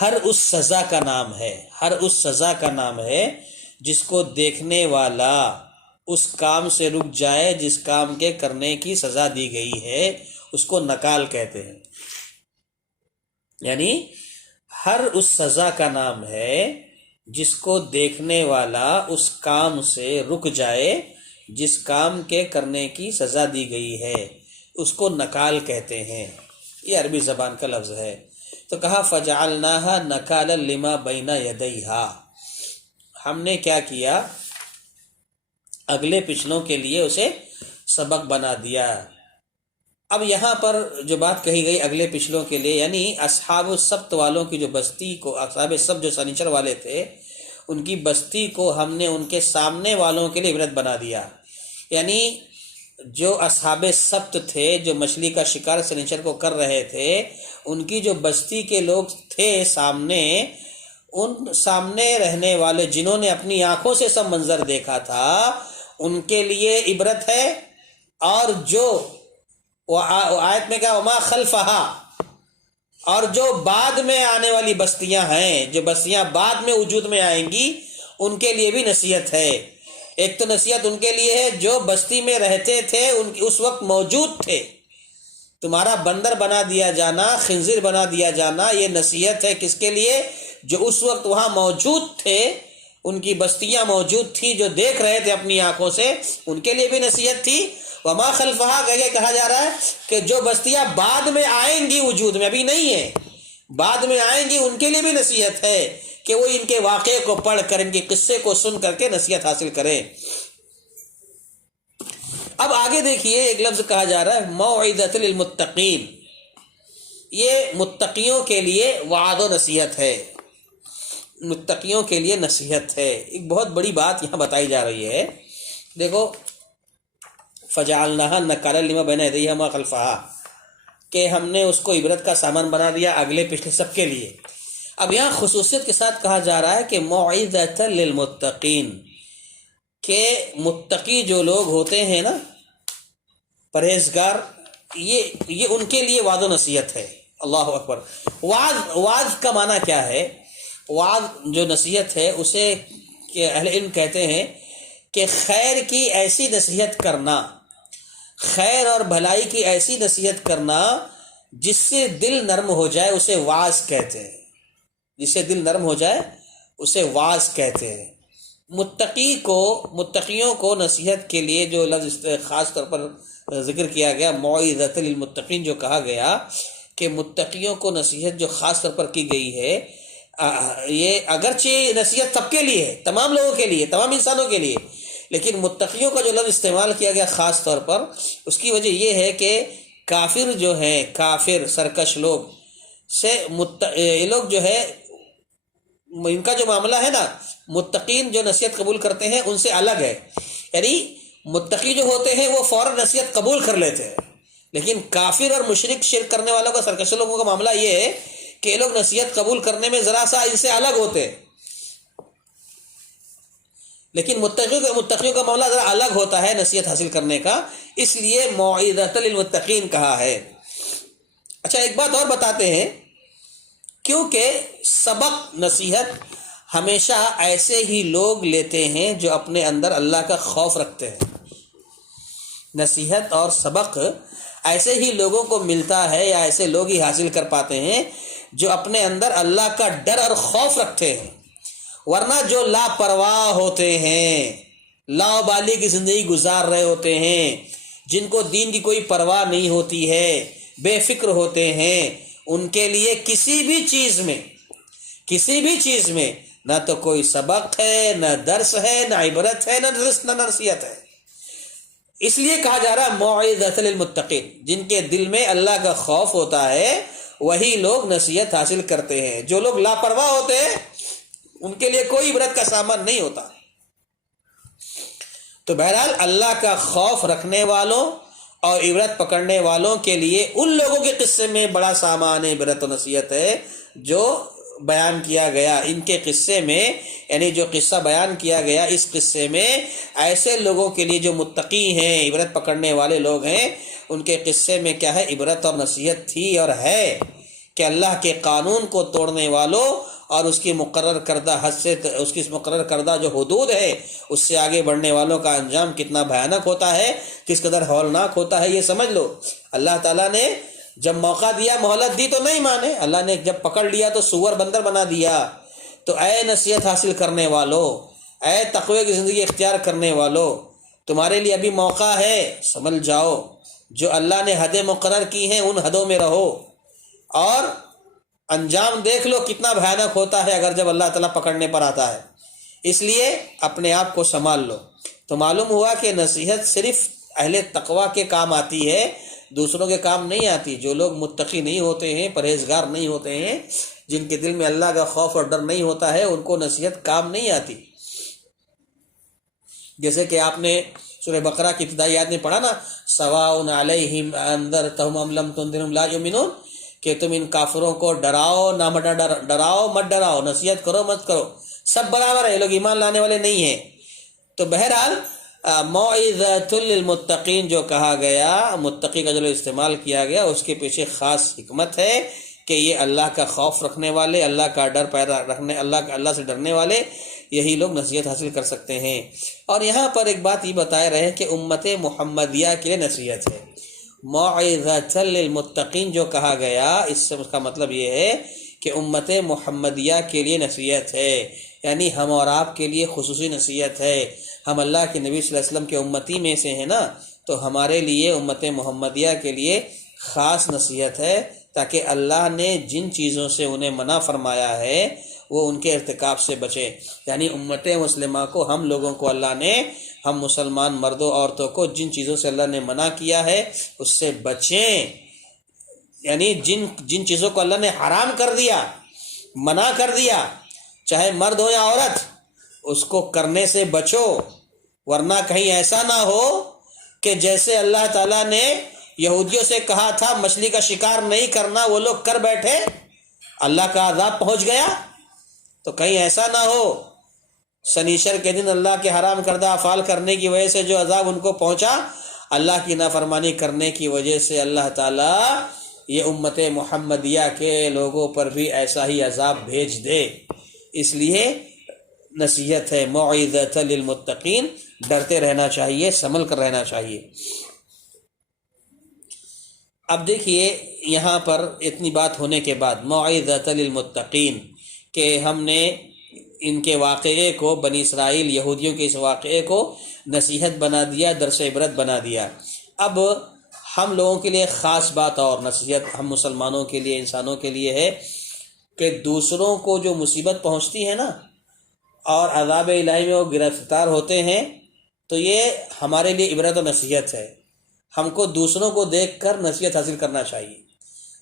ہر اس سزا کا نام ہے، ہر اس سزا کا نام ہے جس کو دیکھنے والا اس کام سے رک جائے جس کام کے کرنے کی سزا دی گئی ہے، اس کو نکال کہتے ہیں۔ یعنی ہر اس سزا کا نام ہے جس کو دیکھنے والا اس کام سے رک جائے جس کام کے کرنے کی سزا دی گئی ہے، اس کو نکال کہتے ہیں۔ یہ عربی زبان کا لفظ ہے۔ تو کہا فَجَعَلْنَاهَا نَكَالًا لِمَا بَيْنَ يَدَيْهَا، ہم نے کیا کیا، اگلے پچھلوں کے لیے اسے سبق بنا دیا۔ اب یہاں پر جو بات کہی گئی اگلے پچھلوں کے لیے، یعنی اصحاب السبت والوں کی جو بستی کو، اصحاب السبت جو سنیچر والے تھے، ان کی بستی کو ہم نے ان کے سامنے والوں کے لیے عبرت بنا دیا۔ یعنی جو اصحاب السبت تھے، جو مچھلی کا شکار سنیچر کو کر رہے تھے، ان کی جو بستی کے لوگ تھے سامنے، ان سامنے رہنے والے جنہوں نے اپنی آنکھوں سے سب منظر دیکھا تھا، ان کے لیے عبرت ہے۔ اور جو آیت میں کیا، وما خلفہا، اور جو بعد میں آنے والی بستیاں ہیں، جو بستیاں بعد میں وجود میں آئیں گی، ان کے لیے بھی نصیحت ہے۔ ایک تو نصیحت ان کے لیے ہے جو بستی میں رہتے تھے، ان کی اس وقت موجود تھے، تمہارا بندر بنا دیا جانا، خنزیر بنا دیا جانا، یہ نصیحت ہے کس کے لیے، جو اس وقت وہاں موجود تھے، ان کی بستیاں موجود تھی، جو دیکھ رہے تھے اپنی آنکھوں سے، ان کے لیے بھی نصیحت تھی۔ وما خلفہا کہہ کے کہا جا رہا ہے کہ جو بستیاں بعد میں آئیں گی، وجود میں ابھی نہیں ہیں، بعد میں آئیں گی، ان کے لیے بھی نصیحت ہے کہ وہ ان کے واقعے کو پڑھ کر، ان کے قصے کو سن کر کے نصیحت حاصل کریں۔ اب آگے دیکھیے ایک لفظ کہا جا رہا ہے موعظۃ للمتقین، یہ متقیوں کے لیے وعظ و نصیحت ہے، متقیوں کے لیے نصیحت ہے۔ ایک بہت بڑی بات یہاں بتائی جا رہی ہے، دیکھو فجعلناها نکالا لما بین یدیہا وما خلفہا، کہ ہم نے اس کو عبرت کا سامان بنا دیا اگلے پچھلے سب کے لیے۔ اب یہاں خصوصیت کے ساتھ کہا جا رہا ہے کہ موعظۃ للمتقین، کہ متقی جو لوگ ہوتے ہیں نا، پرہیزگار، یہ ان کے لیے وعظ و نصیحت ہے۔ اللہ اکبر۔ وعظ کا معنی کیا ہے؟ وعظ جو نصیحت ہے اسے کہ اہل علم کہتے ہیں کہ خیر کی ایسی نصیحت کرنا، خیر اور بھلائی کی ایسی نصیحت کرنا جس سے دل نرم ہو جائے، اسے وعظ کہتے ہیں۔ جس سے دل نرم ہو جائے اسے وعظ کہتے ہیں۔ متقیوں کو نصیحت کے لیے جو لفظ خاص طور پر ذکر کیا گیا، موعظۃ للمتقین، جو کہا گیا کہ متقیوں کو نصیحت جو خاص طور پر کی گئی ہے، یہ اگرچہ نصیحت سب کے لیے ہے، تمام لوگوں کے لیے، تمام انسانوں کے لیے، لیکن متقیوں کا جو لفظ استعمال کیا گیا خاص طور پر، اس کی وجہ یہ ہے کہ کافر جو ہیں، کافر سرکش لوگ سے یہ لوگ جو ہے، ان کا جو معاملہ ہے نا، متقین جو نصیحت قبول کرتے ہیں ان سے الگ ہے۔ یعنی متقی جو ہوتے ہیں وہ فوراً نصیحت قبول کر لیتے ہیں، لیکن کافر اور مشرک، شرک کرنے والوں کا، سرکش لوگوں کا معاملہ یہ ہے کہ یہ لوگ نصیحت قبول کرنے میں ذرا سا ان سے الگ ہوتے ہیں، لیکن متقیوں کا معاملہ ذرا الگ ہوتا ہے نصیحت حاصل کرنے کا، اس لیے موعظۃ للمتقین کہا ہے۔ اچھا، ایک بات اور بتاتے ہیں، کیونکہ سبق، نصیحت ہمیشہ ایسے ہی لوگ لیتے ہیں جو اپنے اندر اللہ کا خوف رکھتے ہیں۔ نصیحت اور سبق ایسے ہی لوگوں کو ملتا ہے، یا ایسے لوگ ہی حاصل کر پاتے ہیں جو اپنے اندر اللہ کا ڈر اور خوف رکھتے ہیں، ورنہ جو لاپرواہ ہوتے ہیں، لاابالی کی زندگی گزار رہے ہوتے ہیں، جن کو دین کی کوئی پرواہ نہیں ہوتی ہے، بے فکر ہوتے ہیں، ان کے لیے کسی بھی چیز میں نہ تو کوئی سبق ہے، نہ درس ہے، نہ عبرت ہے، نہ نصیحت ہے۔ اس لیے کہا جا رہا موعظۃ للمتقین، جن کے دل میں اللہ کا خوف ہوتا ہے وہی لوگ نصیحت حاصل کرتے ہیں۔ جو لوگ لاپرواہ ہوتے ہیں ان کے لیے کوئی عبرت کا سامان نہیں ہوتا۔ تو بہرحال اللہ کا خوف رکھنے والوں اور عبرت پکڑنے والوں کے لیے ان لوگوں کے قصے میں بڑا سامان عبرت و نصیحت ہے جو بیان کیا گیا۔ ان کے قصے میں، یعنی جو قصہ بیان کیا گیا اس قصے میں، ایسے لوگوں کے لیے جو متقی ہیں، عبرت پکڑنے والے لوگ ہیں، ان کے قصے میں کیا ہے؟ عبرت اور نصیحت تھی اور ہے کہ اللہ کے قانون کو توڑنے والوں اور اس کی مقرر کردہ حد سے، اس کی مقرر کردہ جو حدود ہے اس سے آگے بڑھنے والوں کا انجام کتنا بھیانک ہوتا ہے، کس قدر ہولناک ہوتا ہے، یہ سمجھ لو۔ اللہ تعالیٰ نے جب موقع دیا، مہلت دی تو نہیں مانے، اللہ نے جب پکڑ لیا تو سور بندر بنا دیا۔ تو اے نصیحت حاصل کرنے والوں، اے تقوی کی زندگی اختیار کرنے والوں، تمہارے لیے ابھی موقع ہے، سمجھ جاؤ، جو اللہ نے حدیں مقرر کی ہیں ان حدوں میں رہو، اور انجام دیکھ لو کتنا بھیانک ہوتا ہے اگر جب اللہ تعالیٰ پکڑنے پر آتا ہے۔ اس لیے اپنے آپ کو سنبھال لو۔ تو معلوم ہوا کہ نصیحت صرف اہل تقوی کے کام آتی ہے، دوسروں کے کام نہیں آتی۔ جو لوگ متقی نہیں ہوتے ہیں، پرہیزگار نہیں ہوتے ہیں، جن کے دل میں اللہ کا خوف اور ڈر نہیں ہوتا ہے، ان کو نصیحت کام نہیں آتی۔ جیسے کہ آپ نے سورہ بقرہ کی ابتدائی آیت میں پڑھا نا، سواء علیہم انذرتہم ام لم تنذرہم لا یؤمنون، کہ تم ان کافروں کو ڈراؤ نہ مت ڈراؤ، نصیحت کرو مت کرو، سب برابر ہے، یہ لوگ ایمان لانے والے نہیں ہیں۔ تو بہرحال موعظۃ للمتقین جو کہا گیا، متقی کا جو استعمال کیا گیا، اس کے پیچھے خاص حکمت ہے کہ یہ اللہ کا خوف رکھنے والے، اللہ کا ڈر پیدا رکھنے، اللہ سے ڈرنے والے، یہی لوگ نصیحت حاصل کر سکتے ہیں۔ اور یہاں پر ایک بات یہ بتائے رہے کہ امت محمدیہ کے لیے نصیحت ہے۔ موعظۃ للمتقین جو کہا گیا، اس سے اس کا مطلب یہ ہے کہ امت محمدیہ کے لیے نصیحت ہے، یعنی ہم اور آپ کے لیے خصوصی نصیحت ہے۔ ہم اللہ کے نبی صلی اللہ علیہ وسلم کے امتی میں سے ہیں نا، تو ہمارے لیے امت محمدیہ کے لیے خاص نصیحت ہے، تاکہ اللہ نے جن چیزوں سے انہیں منع فرمایا ہے وہ ان کے ارتکاب سے بچے۔ یعنی امت مسلمہ کو، ہم لوگوں کو اللہ نے، ہم مسلمان مردوں عورتوں کو جن چیزوں سے اللہ نے منع کیا ہے اس سے بچیں۔ یعنی جن چیزوں کو اللہ نے حرام کر دیا، منع کر دیا، چاہے مرد ہو یا عورت، اس کو کرنے سے بچو، ورنہ کہیں ایسا نہ ہو کہ جیسے اللہ تعالیٰ نے یہودیوں سے کہا تھا مچھلی کا شکار نہیں کرنا، وہ لوگ کر بیٹھے، اللہ کا عذاب پہنچ گیا۔ تو کہیں ایسا نہ ہو شنیچر کے دن اللہ کے حرام کردہ افعال کرنے کی وجہ سے جو عذاب ان کو پہنچا، اللہ کی نافرمانی کرنے کی وجہ سے اللہ تعالیٰ یہ امت محمدیہ کے لوگوں پر بھی ایسا ہی عذاب بھیج دے۔ اس لیے نصیحت ہے موعظۃ للمتقین، ڈرتے رہنا چاہیے، سنبھل کر رہنا چاہیے۔ اب دیکھیے یہاں پر اتنی بات ہونے کے بعد موعظۃ للمتقین کہ ہم نے ان کے واقعے کو، بنی اسرائیل یہودیوں کے اس واقعے کو نصیحت بنا دیا، درس عبرت بنا دیا۔ اب ہم لوگوں کے لیے خاص بات اور نصیحت ہم مسلمانوں کے لیے، انسانوں کے لیے ہے کہ دوسروں کو جو مصیبت پہنچتی ہے نا اور عذاب الہی میں وہ گرفتار ہوتے ہیں، تو یہ ہمارے لیے عبرت و نصیحت ہے۔ ہم کو دوسروں کو دیکھ کر نصیحت حاصل کرنا چاہیے۔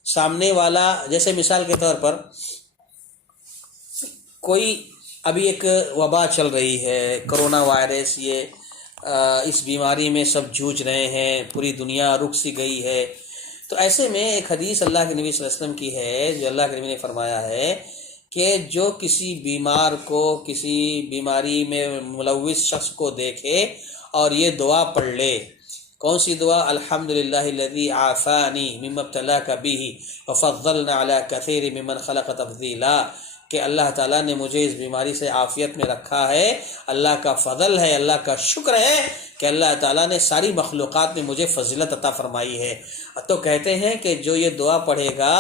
سامنے والا، جیسے مثال کے طور پر کوئی ابھی ایک وبا چل رہی ہے، کرونا وائرس، یہ اس بیماری میں سب جوجھ رہے ہیں، پوری دنیا رک سی گئی ہے۔ تو ایسے میں ایک حدیث اللہ کے نبی صلی اللہ علیہ وسلم کی ہے، جو اللہ کے نبی نے فرمایا ہے کہ جو کسی بیمار کو، کسی بیماری میں ملوث شخص کو دیکھے اور یہ دعا پڑھ لے۔ کون سی دعا؟ الحمدللہ الذی عافانی مما ابتلاک بہ وفضلنا علی کثیر ممن خلق تفضیلا، کہ اللہ تعالیٰ نے مجھے اس بیماری سے عافیت میں رکھا ہے، اللہ کا فضل ہے، اللہ کا شکر ہے کہ اللہ تعالیٰ نے ساری مخلوقات میں مجھے فضیلت عطا فرمائی ہے۔ تو کہتے ہیں کہ جو یہ دعا پڑھے گا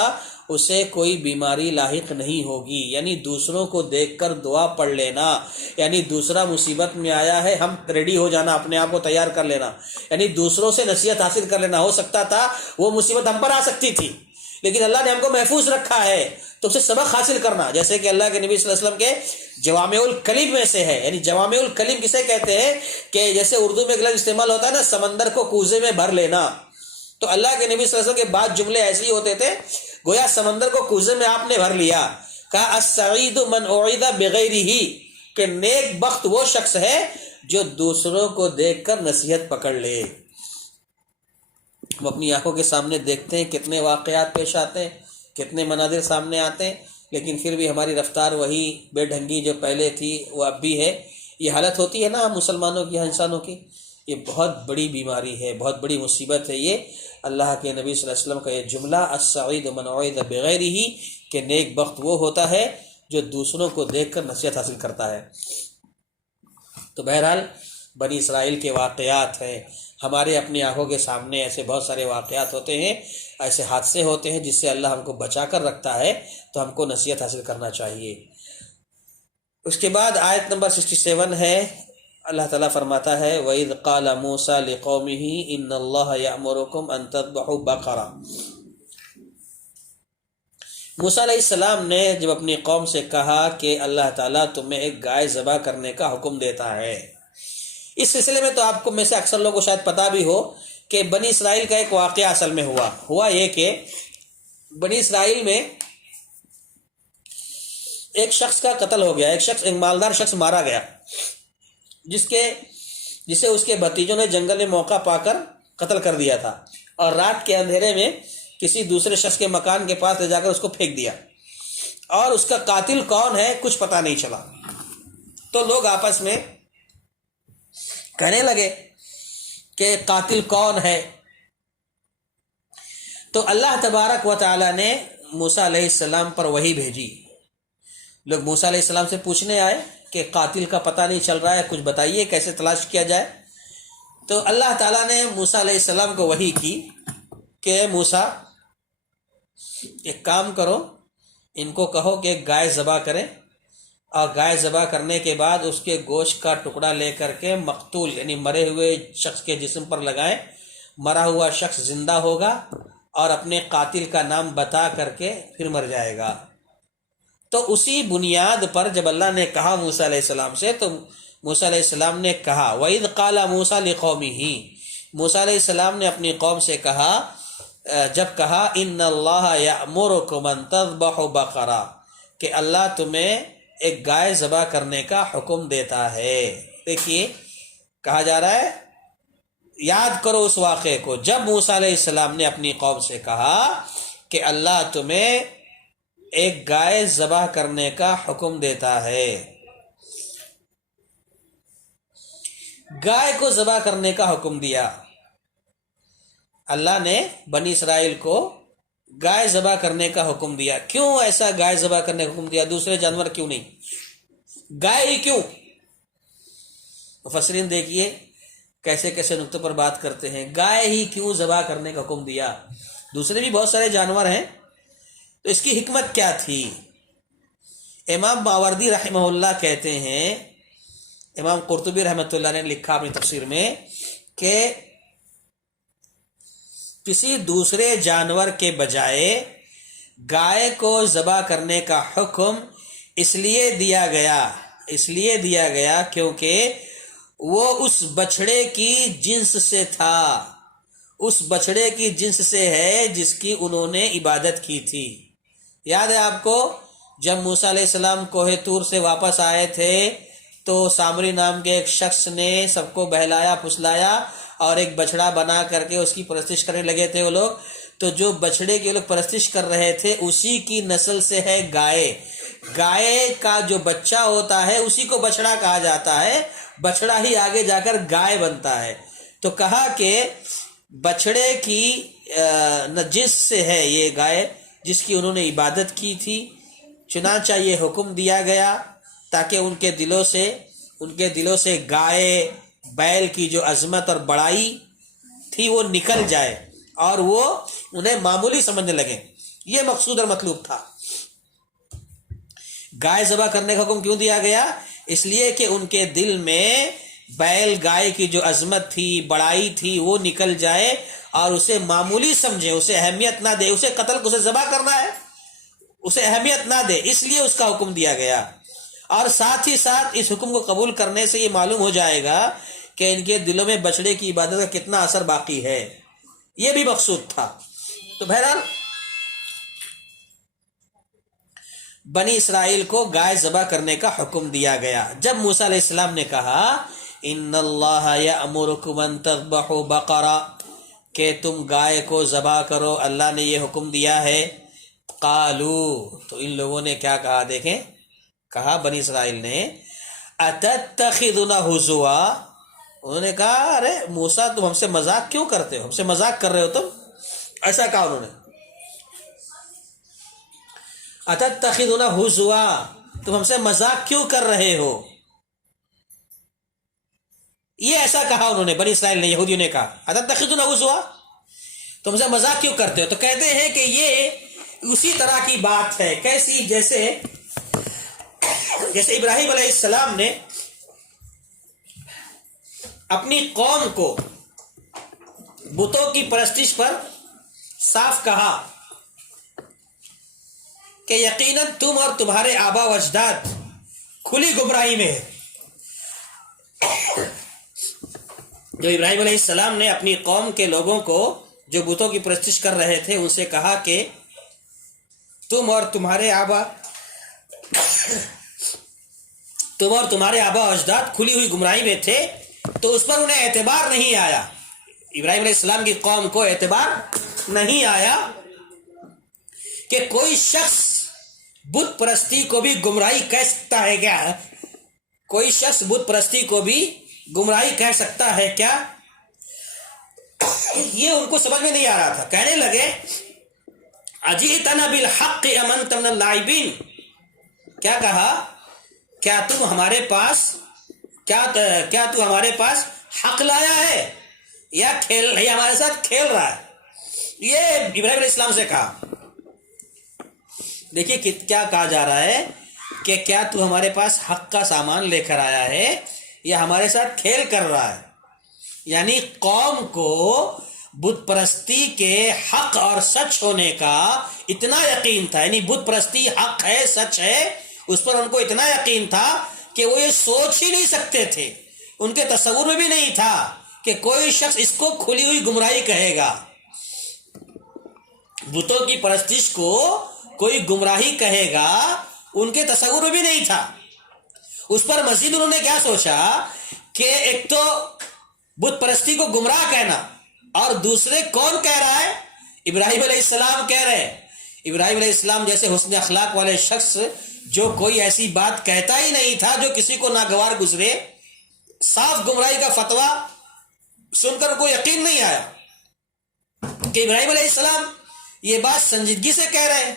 اسے کوئی بیماری لاحق نہیں ہوگی، یعنی دوسروں کو دیکھ کر دعا پڑھ لینا، یعنی دوسرا مصیبت میں آیا ہے ہم ریڈی ہو جانا، اپنے آپ کو تیار کر لینا، یعنی دوسروں سے نصیحت حاصل کر لینا۔ ہو سکتا تھا وہ مصیبت ہم پر آ سکتی تھی، لیکن اللہ نے ہم کو محفوظ رکھا ہے، تو اسے سبق حاصل کرنا۔ جیسے کہ اللہ کے نبی صلی اللہ علیہ وسلم کے جوامع الکلم میں سے ہے، یعنی جوامع الکلم کسے کہتے ہیں کہ جیسے اردو میں ایک لفظ استعمال ہوتا ہے نا، سمندر کو کوزے میں بھر لینا، تو اللہ کے نبی صلی اللہ علیہ وسلم کے بعد جملے ایسے ہی ہوتے تھے، گویا سمندر کو کوزے میں آپ نے بھر لیا۔ کہا السعید من اعید بغیرہ، کہ نیک بخت وہ شخص ہے جو دوسروں کو دیکھ کر نصیحت پکڑ لے۔ ہم اپنی آنکھوں کے سامنے دیکھتے ہیں کتنے واقعات پیش آتے ہیں، کتنے مناظر سامنے آتے ہیں، لیکن پھر بھی ہماری رفتار وہی بے ڈھنگی جو پہلے تھی وہ اب بھی ہے۔ یہ حالت ہوتی ہے نا ہم مسلمانوں کی، انسانوں کی، یہ بہت بڑی بیماری ہے، بہت بڑی مصیبت ہے۔ یہ اللہ کے نبی صلی اللہ علیہ وسلم کا یہ جملہ السعید من وعد بغیرہ، کہ نیک بخت وہ ہوتا ہے جو دوسروں کو دیکھ کر نصیحت حاصل کرتا ہے۔ تو بہرحال بنی اسرائیل کے واقعات ہیں، ہمارے اپنی آنکھوں کے سامنے ایسے بہت سارے واقعات ہوتے ہیں، ایسے حادثے ہوتے ہیں جس سے اللہ ہم کو بچا کر رکھتا ہے، تو ہم کو نصیحت حاصل کرنا چاہیے۔ اس کے بعد آیت نمبر 67 ہے، اللہ تعالیٰ فرماتا ہے وَإِذْ قَالَ مُوسَىٰ لِقَوْمِهِ إِنَّ اللَّهَ يَأْمُرُكُمْ أَن تَذْبَحُوا بَقَرَةً۔ موسیٰ علیہ السلام نے جب اپنی قوم سے کہا کہ اللہ تعالیٰ تمہیں ایک گائے ذبح کرنے کا حکم دیتا ہے، اس سلسلے میں تو آپ کو میں سے اکثر لوگوں کو شاید پتہ بھی ہو کہ بنی اسرائیل کا ایک واقعہ اصل میں ہوا یہ کہ بنی اسرائیل میں ایک شخص کا قتل ہو گیا، ایک مالدار شخص مارا گیا، جسے اس کے بھتیجوں نے جنگل میں موقع پا کر قتل کر دیا تھا، اور رات کے اندھیرے میں کسی دوسرے شخص کے مکان کے پاس لے جا کر اس کو پھینک دیا، اور اس کا قاتل کون ہے کچھ پتہ نہیں چلا۔ تو لوگ آپس میں کہنے لگے کہ قاتل کون ہے؟ تو اللہ تبارک و تعالی نے موسیٰ علیہ السلام پر وحی بھیجی۔ لوگ موسیٰ علیہ السلام سے پوچھنے آئے کہ قاتل کا پتہ نہیں چل رہا ہے، کچھ بتائیے کیسے تلاش کیا جائے۔ تو اللہ تعالیٰ نے موسیٰ علیہ السلام کو وحی کی کہ موسیٰ ایک کام کرو، ان کو کہو کہ ایک گائے ذبح کریں، اور گائے ذبح کرنے کے بعد اس کے گوشت کا ٹکڑا لے کر کے مقتول یعنی مرے ہوئے شخص کے جسم پر لگائیں، مرا ہوا شخص زندہ ہوگا اور اپنے قاتل کا نام بتا کر کے پھر مر جائے گا۔ تو اسی بنیاد پر جب اللہ نے کہا موسیٰ علیہ السلام سے، تو موسیٰ علیہ السلام نے کہا وَإِذْ قَالَ مُوسَىٰ لِقَوْمِهِ، موسیٰ علیہ السلام نے اپنی قوم سے کہا، جب کہا إِنَّ اللَّهَ يَأْمُرُكُمْ أَن تَذْبَحُوا بَقَرَةً، کہ اللہ تمہیں ایک گائے ذبح کرنے کا حکم دیتا ہے۔ دیکھیے کہا جا رہا ہے یاد کرو اس واقعے کو جب موسیٰ علیہ السلام نے اپنی قوم سے کہا کہ اللہ تمہیں ایک گائے ذبح کرنے کا حکم دیتا ہے، گائے کو ذبح کرنے کا حکم دیا اللہ نے، بنی اسرائیل کو گائے ذبح کرنے کا حکم دیا۔ کیوں ایسا گائے ذبح کرنے کا حکم دیا؟ دوسرے جانور کیوں نہیں، گائے ہی کیوں؟ مفسرین دیکھیے کیسے کیسے نقطوں پر بات کرتے ہیں، گائے ہی کیوں ذبح کرنے کا حکم دیا؟ دوسرے بھی بہت سارے جانور ہیں، تو اس کی حکمت کیا تھی؟ امام ماوردی رحمہ اللہ کہتے ہیں، امام قرطبی رحمۃ اللہ نے لکھا اپنی تفسیر میں کہ کسی دوسرے جانور کے بجائے گائے کو ذبح کرنے کا حکم اس لیے دیا گیا کیونکہ وہ اس بچڑے کی جنس سے تھا، اس بچڑے کی جنس سے ہے جس کی انہوں نے عبادت کی تھی۔ یاد ہے آپ کو جب موسیٰ علیہ السلام کوہ طور سے واپس آئے تھے تو سامری نام کے ایک شخص نے سب کو بہلایا پھسلایا اور ایک بچڑا بنا کر کے اس کی پرستش کرنے لگے تھے وہ لوگ، تو جو بچڑے کی لوگ پرستش کر رہے تھے اسی کی نسل سے ہے گائے۔ گائے کا جو بچہ ہوتا ہے اسی کو بچڑا کہا جاتا ہے، بچڑا ہی آگے جا کر گائے بنتا ہے۔ تو کہا کہ بچڑے کی جس سے ہے یہ گائے جس کی انہوں نے عبادت کی تھی، چنانچہ یہ حکم دیا گیا تاکہ ان کے دلوں سے گائے بیل کی جو عظمت اور بڑائی تھی وہ نکل جائے اور وہ انہیں معمولی سمجھنے لگے۔ یہ مقصود اور مطلوب تھا۔ گائے ذبح کرنے کا حکم کیوں دیا گیا؟ اس لیے کہ ان کے دل میں بیل گائے کی جو عظمت تھی، بڑائی تھی، وہ نکل جائے اور اسے معمولی سمجھے، اسے اہمیت نہ دے، اسے قتل اسے ذبح کرنا ہے اسے اہمیت نہ دے، اس لیے اس کا حکم دیا گیا۔ اور ساتھ ہی ساتھ اس حکم کو قبول کرنے سے یہ معلوم ہو جائے گا کہ ان کے دلوں میں بچڑے کی عبادت کا کتنا اثر باقی ہے، یہ بھی مقصود تھا۔ تو بہرحال بنی اسرائیل کو گائے ذبح کرنے کا حکم دیا گیا۔ جب موسیٰ علیہ السلام نے کہا ان اللہ یأمرکم ان تذبحوا بقرہ، کہ تم گائے کو ذبح کرو، اللہ نے یہ حکم دیا ہے، قالو، تو ان لوگوں نے کیا کہا؟ دیکھیں، کہا بنی اسرائیل نے اتتخذنا ہزوا، انہوں نے کہا ارے موسیٰ تم ہم سے مذاق کیوں کرتے ہو، ہم سے مذاق کر رہے ہو تم، ایسا کہا انہوں نے، اتتخذنا ہزوا، تم ہم سے مذاق کیوں کر رہے ہو، یہ ایسا کہا انہوں نے، بنی اسرائیل نے، یہودیوں نے کہا اتتخذنا ہزوا، تم سے مذاق کیوں کرتے ہو؟ تو کہتے ہیں کہ یہ اسی طرح کی بات ہے، کیسی؟ جیسے ابراہیم علیہ السلام نے اپنی قوم کو بتوں کی پرستش پر صاف کہا کہ یقیناً تم اور تمہارے آبا و اجداد کھلی گمراہی میں ہے۔ جو ابراہیم علیہ السلام نے اپنی قوم کے لوگوں کو جو بتوں کی پرستش کر رہے تھے ان سے کہا کہ تم اور تمہارے آبا و اجداد کھلی ہوئی گمراہی میں تھے، تو اس پر انہیں اعتبار نہیں آیا، ابراہیم علیہ السلام کی قوم کو اعتبار نہیں آیا کہ کوئی شخص بت پرستی کو بھی گمراہی کہہ سکتا ہے کیا؟ کوئی شخص بت پرستی کو بھی گمراہی کہہ سکتا ہے کیا؟ یہ ان کو سمجھ میں نہیں آ رہا تھا۔ کہنے لگے اجئتنا بالحق ام انت من اللاعبین، کیا کہا؟ کیا تو ہمارے پاس حق لایا ہے یا ہمارے ساتھ کھیل رہا ہے؟ یہ ابراہیم علیہ السلام سے کہا۔ دیکھیے کیا کہا جا رہا ہے کہ کیا تو ہمارے پاس حق کا سامان لے کر آیا ہے یا ہمارے ساتھ کھیل کر رہا ہے؟ یعنی قوم کو بت پرستی کے حق اور سچ ہونے کا اتنا یقین تھا، یعنی بت پرستی حق ہے، سچ ہے، اس پر ان کو اتنا یقین تھا کہ وہ یہ سوچ ہی نہیں سکتے تھے، ان کے تصور میں بھی نہیں تھا کہ کوئی شخص اس کو کھلی ہوئی گمراہی کہے گا، بتوں کی پرستش کو کوئی گمراہی کہے گا، ان کے تصور میں بھی نہیں تھا۔ اس پر مزید انہوں نے کیا سوچا کہ ایک تو بت پرستی کو گمراہ کہنا، اور دوسرے کون کہہ رہا ہے؟ ابراہیم علیہ السلام کہہ رہے ہیں۔ ابراہیم علیہ السلام جیسے حسن اخلاق والے شخص جو کوئی ایسی بات کہتا ہی نہیں تھا جو کسی کو ناگوار گزرے، صاف گمراہی کا فتویٰ سن کر کو یقین نہیں آیا کہ ابراہیم علیہ السلام یہ بات سنجیدگی سے کہہ رہے ہیں۔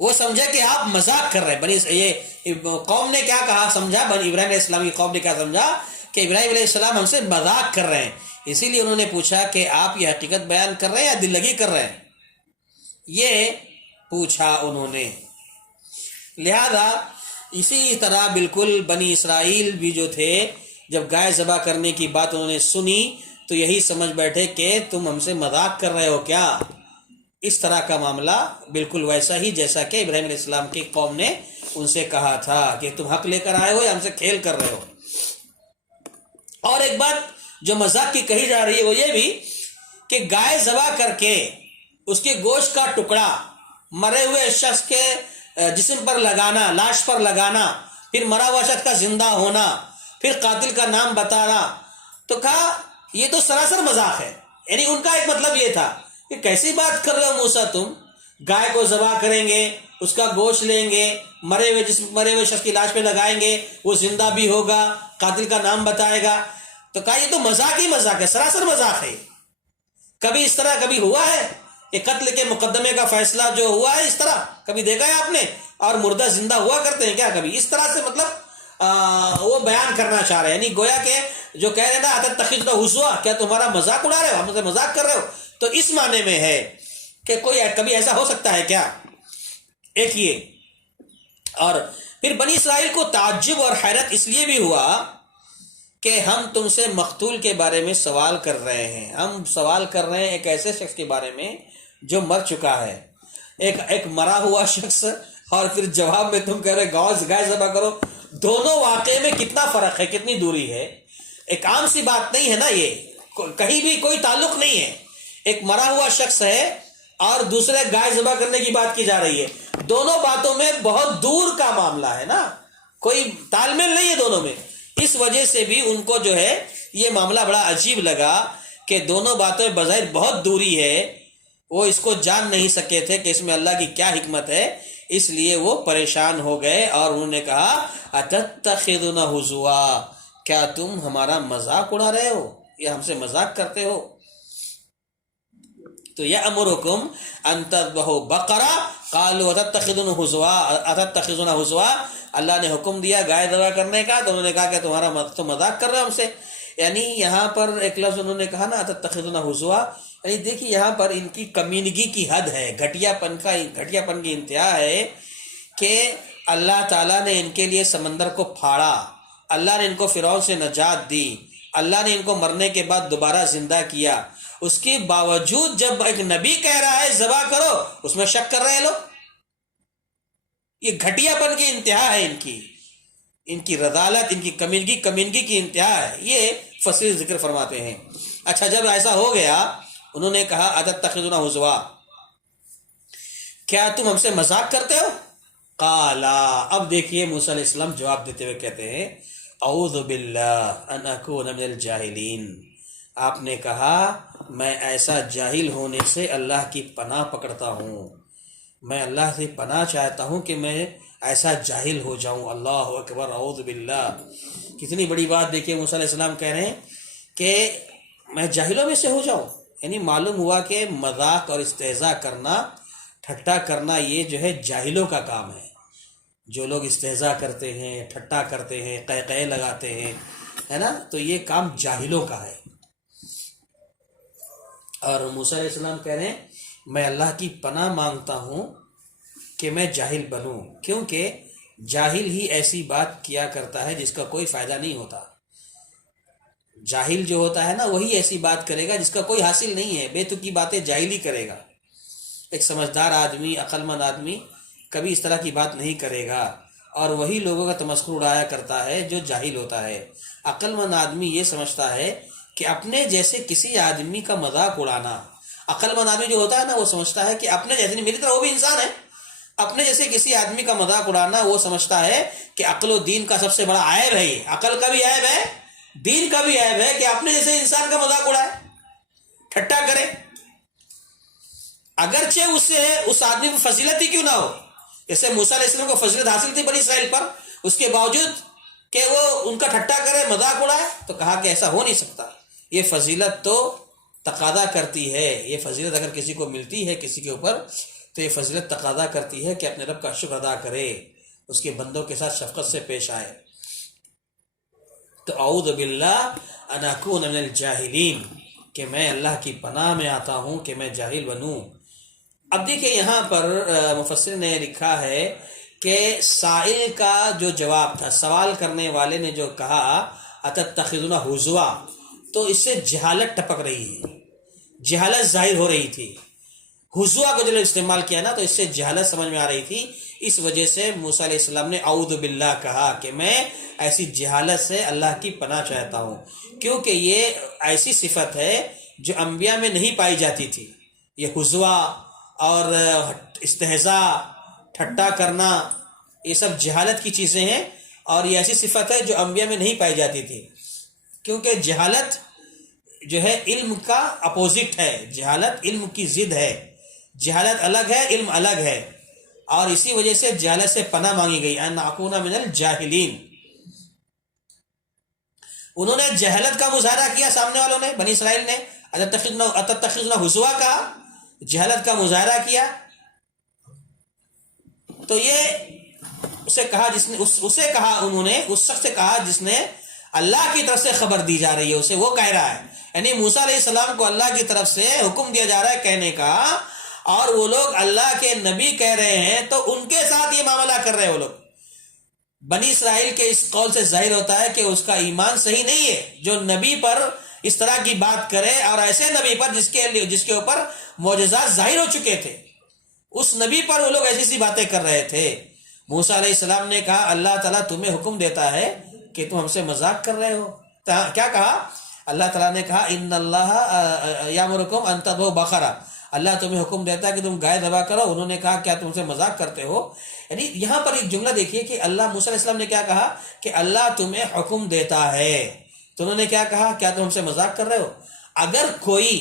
وہ سمجھا کہ آپ مذاق کر رہے ہیں۔ یہ قوم نے کیا کہا سمجھا، ابراہیم علیہ السلام کی قوم نے کیا سمجھا کہ ابراہیم علیہ السلام ہم سے مذاق کر رہے ہیں، اسی لیے انہوں نے پوچھا کہ آپ یہ حقیقت بیان کر رہے ہیں یا دل لگی کر رہے ہیں، یہ پوچھا انہوں نے۔ لہذا اسی طرح بالکل بنی اسرائیل بھی جو تھے، جب گائے ذبح کرنے کی بات انہوں نے سنی تو یہی سمجھ بیٹھے کہ تم ہم سے مذاق کر رہے ہو کیا۔ اس طرح کا معاملہ بالکل ویسا ہی جیسا کہ ابراہیم علیہ السلام کی قوم نے ان سے کہا تھا کہ تم حق لے کر آئے ہو یا ہم سے کھیل کر رہے ہو۔ اور ایک بات جو مذاق کی کہی جا رہی ہے وہ یہ بھی کہ گائے ذبح کر کے اس کے گوشت کا ٹکڑا مرے ہوئے شخص کے جسم پر لگانا، لاش پر لگانا، پھر مرا ہوا شخص کا زندہ ہونا، پھر قاتل کا نام بتانا، تو کہا یہ تو سراسر مذاق ہے۔ یعنی ان کا ایک مطلب یہ تھا کہ کیسی بات کر رہے ہو موسیٰ، تم گائے کو ذبح کریں گے، اس کا گوشت لیں گے، مرے ہوئے شخص کی لاش پہ لگائیں گے، وہ زندہ بھی ہوگا، قاتل کا نام بتائے گا، تو کہا یہ تو مذاق ہی مذاق ہے، سراسر مذاق ہے۔ کبھی اس طرح کبھی ہوا ہے کہ قتل کے مقدمے کا فیصلہ جو ہوا ہے اس طرح کبھی دیکھا ہے آپ نے؟ اور مردہ زندہ ہوا کرتے ہیں کیا کبھی؟ اس طرح سے مطلب وہ بیان کرنا چاہ رہے ہیں، یعنی گویا کہ جو کہہ رہے نا اتتخذنا ہزوا، کیا تمہارا مذاق اڑا رہے ہو، ہم سے مذاق کر رہے ہو، تو اس معنی میں ہے کہ کوئی کبھی ایسا ہو سکتا ہے کیا؟ ایک یہ، اور پھر بنی اسرائیل کو تعجب اور حیرت اس لیے بھی ہوا کہ ہم تم سے مقتول کے بارے میں سوال کر رہے ہیں، ہم سوال کر رہے ہیں ایک ایسے شخص کے بارے میں جو مر چکا ہے، ایک مرا ہوا شخص، اور پھر جواب میں تم کہہ رہے گائے ذبح کرو۔ دونوں واقعے میں کتنا فرق ہے، کتنی دوری ہے، ایک عام سی بات نہیں ہے نا، یہ کہیں بھی کوئی تعلق نہیں ہے۔ ایک مرا ہوا شخص ہے اور دوسرے گائے ذبح کرنے کی بات کی جا رہی ہے، دونوں باتوں میں بہت دور کا معاملہ ہے نا، کوئی تال میل نہیں ہے دونوں میں۔ اس وجہ سے بھی ان کو جو ہے یہ معاملہ بڑا عجیب لگا کہ دونوں باتیں بظاہر بہت دوری ہے، وہ اس کو جان نہیں سکے تھے کہ اس میں اللہ کی کیا حکمت ہے، اس لیے وہ پریشان ہو گئے اور انہوں نے کہا اتتخذنا ہزوا، کیا تم ہمارا مذاق اڑا رہے ہو یا ہم سے مذاق کرتے ہو؟ تو یأمرکم ان تذبحوا بقرہ قالوا اتتخذنا ہزوا، اللہ نے حکم دیا گائے ذبح کرنے کا، تو انہوں نے کہا کہ تم مذاق کر رہے ہو ہم سے۔ یعنی یہاں پر ایک لفظ انہوں نے کہا نا اتتخذنا ہزوا، یعنی دیکھیے یہاں پر ان کی کمینگی کی حد ہے، گھٹیا پن کی انتہا ہے کہ اللہ تعالیٰ نے ان کے لیے سمندر کو پھاڑا، اللہ نے ان کو فرعون سے نجات دی، اللہ نے ان کو مرنے کے بعد دوبارہ زندہ کیا، اس کے باوجود جب ایک نبی کہہ رہا ہے ذبح کرو اس میں شک کر رہے ہیں لوگ۔ یہ گھٹیا پن کی انتہا ہے، ان کی رذالت، ان کی کمینگی کی انتہا ہے، یہ فصیل ذکر فرماتے ہیں۔ اچھا جب ایسا ہو گیا انہوں نے کہا اتتخذنا ہزوا، کیا تم ہم سے مذاق کرتے ہو؟ قالا، اب دیکھیے موسیٰ علیہ السلام جواب دیتے ہوئے کہتے ہیں اعوذ باللہ ان اکون من الجاہلین، آپ نے کہا میں ایسا جاہل ہونے سے اللہ کی پناہ پکڑتا ہوں، میں اللہ سے پناہ چاہتا ہوں کہ میں ایسا جاہل ہو جاؤں۔ اللہ اکبر، اعوذ باللہ، کتنی بڑی بات۔ دیکھیے موسیٰ علیہ السلام کہہ رہے ہیں کہ میں جاہلوں میں سے ہو جاؤں، یعنی معلوم ہوا کہ مذاق اور استہزاء کرنا، ٹھٹا کرنا، یہ جو ہے جاہلوں کا کام ہے۔ جو لوگ استہزاء کرتے ہیں، ٹھٹا کرتے ہیں، قہقہے لگاتے ہیں، ہے نا، تو یہ کام جاہلوں کا ہے۔ اور موسیٰ علیہ السلام کہہ رہے ہیں میں اللہ کی پناہ مانگتا ہوں کہ میں جاہل بنوں، کیونکہ جاہل ہی ایسی بات کیا کرتا ہے جس کا کوئی فائدہ نہیں ہوتا۔ جاہل جو ہوتا ہے نا وہی ایسی بات کرے گا جس کا کوئی حاصل نہیں ہے، بے تکی باتیں جاہل ہی کرے گا۔ ایک سمجھدار آدمی، عقل مند آدمی کبھی اس طرح کی بات نہیں کرے گا، اور وہی لوگوں کا تمسخر اڑایا کرتا ہے جو جاہل ہوتا ہے۔ عقل مند آدمی یہ سمجھتا ہے کہ اپنے جیسے کسی آدمی کا مذاق اڑانا، عقل مند آدمی جو ہوتا ہے نا وہ سمجھتا ہے کہ اپنے جیسے، میری طرح وہ بھی انسان ہے، اپنے جیسے کسی آدمی کا مذاق اڑانا وہ سمجھتا ہے کہ عقل و دین کا سب سے بڑا عیب ہے، یہ عقل کا بھی عیب ہے، دین کا بھی عیب ہے کہ اپنے جیسے انسان کا مذاق اڑائے، ٹھٹا کرے، اگرچہ اس آدمی کو فضیلت ہی کیوں نہ ہو. جیسے موسیٰ علیہ السلام کو فضیلت حاصل تھی بنی اسرائیل پر، اس کے باوجود کہ وہ ان کا ٹھٹا کرے، مذاق اڑائے، تو کہا کہ ایسا ہو نہیں سکتا. یہ فضیلت تو تقاضا کرتی ہے، یہ فضیلت اگر کسی کو ملتی ہے کسی کے اوپر، تو یہ فضیلت تقاضا کرتی ہے کہ اپنے رب کا شکر ادا کرے، اس کے بندوں کے ساتھ شفقت سے پیش آئے. تو اعوذ باللہ ان اکون من الجاہلین، کہ میں اللہ کی پناہ میں آتا ہوں کہ میں جاہل بنوں. اب دیکھیں یہاں پر مفسر نے لکھا ہے کہ سائل کا جو جواب تھا، سوال کرنے والے نے جو کہا اتتخذون ہزوا، تو اس سے جہالت ٹپک رہی ہے، جہالت ظاہر ہو رہی تھی. ہزوا کو جو استعمال کیا نا، تو اس سے جہالت سمجھ میں آ رہی تھی. اس وجہ سے موسیٰ علیہ السلام نے اعوذ باللہ کہا کہ میں ایسی جہالت سے اللہ کی پناہ چاہتا ہوں، کیونکہ یہ ایسی صفت ہے جو انبیاء میں نہیں پائی جاتی تھی. یہ ہزوا اور استہزاء، ٹھٹا کرنا، یہ سب جہالت کی چیزیں ہیں، اور یہ ایسی صفت ہے جو انبیاء میں نہیں پائی جاتی تھی. کیونکہ جہالت جو ہے علم کا اپوزٹ ہے، جہالت علم کی ضد ہے. جہالت الگ ہے، علم الگ ہے، اور اسی وجہ سے جہالت سے پناہ مانگی گئی، ان اکون من الجاہلین. انہوں نے جہالت کا مظاہرہ کیا، سامنے والوں نے، بنی اسرائیل نے اتتخذون ہزوا کا جہالت کا مظاہرہ کیا. تو یہ اسے کہا انہوں نے اس شخص سے کہا جس نے اللہ کی طرف سے خبر دی جا رہی ہے، اسے وہ کہہ رہا ہے. یعنی موسیٰ علیہ السلام کو اللہ کی طرف سے حکم دیا جا رہا ہے کہنے کا، اور وہ لوگ اللہ کے نبی کہہ رہے ہیں، تو ان کے ساتھ یہ معاملہ کر رہے ہیں وہ لوگ. بنی اسرائیل کے اس قول سے ظاہر ہوتا ہے کہ اس کا ایمان صحیح نہیں ہے، جو نبی پر اس طرح کی بات کرے، اور ایسے نبی پر جس کے اوپر معجزات ظاہر ہو چکے تھے، اس نبی پر وہ لوگ ایسی سی باتیں کر رہے تھے. موسیٰ علیہ السلام نے کہا اللہ تعالیٰ تمہیں حکم دیتا ہے کہ تم ہم سے مذاق کر رہے ہو. کیا کہا؟ اللہ تعالیٰ نے کہا ان اللہ یامرکم ان تذبحوا بقرہ، اللہ تمہیں حکم دیتا ہے کہ تم گائے ذبح کرو. انہوں نے کہا کیا تم سے مذاق کرتے ہو؟ یعنی یہاں پر ایک جملہ دیکھیے کہ اللہ موسیٰ علیہ السلام نے کیا کہا کہ اللہ تمہیں حکم دیتا ہے، تو انہوں نے کیا کہا کیا تم ہم سے مذاق کر رہے ہو؟ اگر کوئی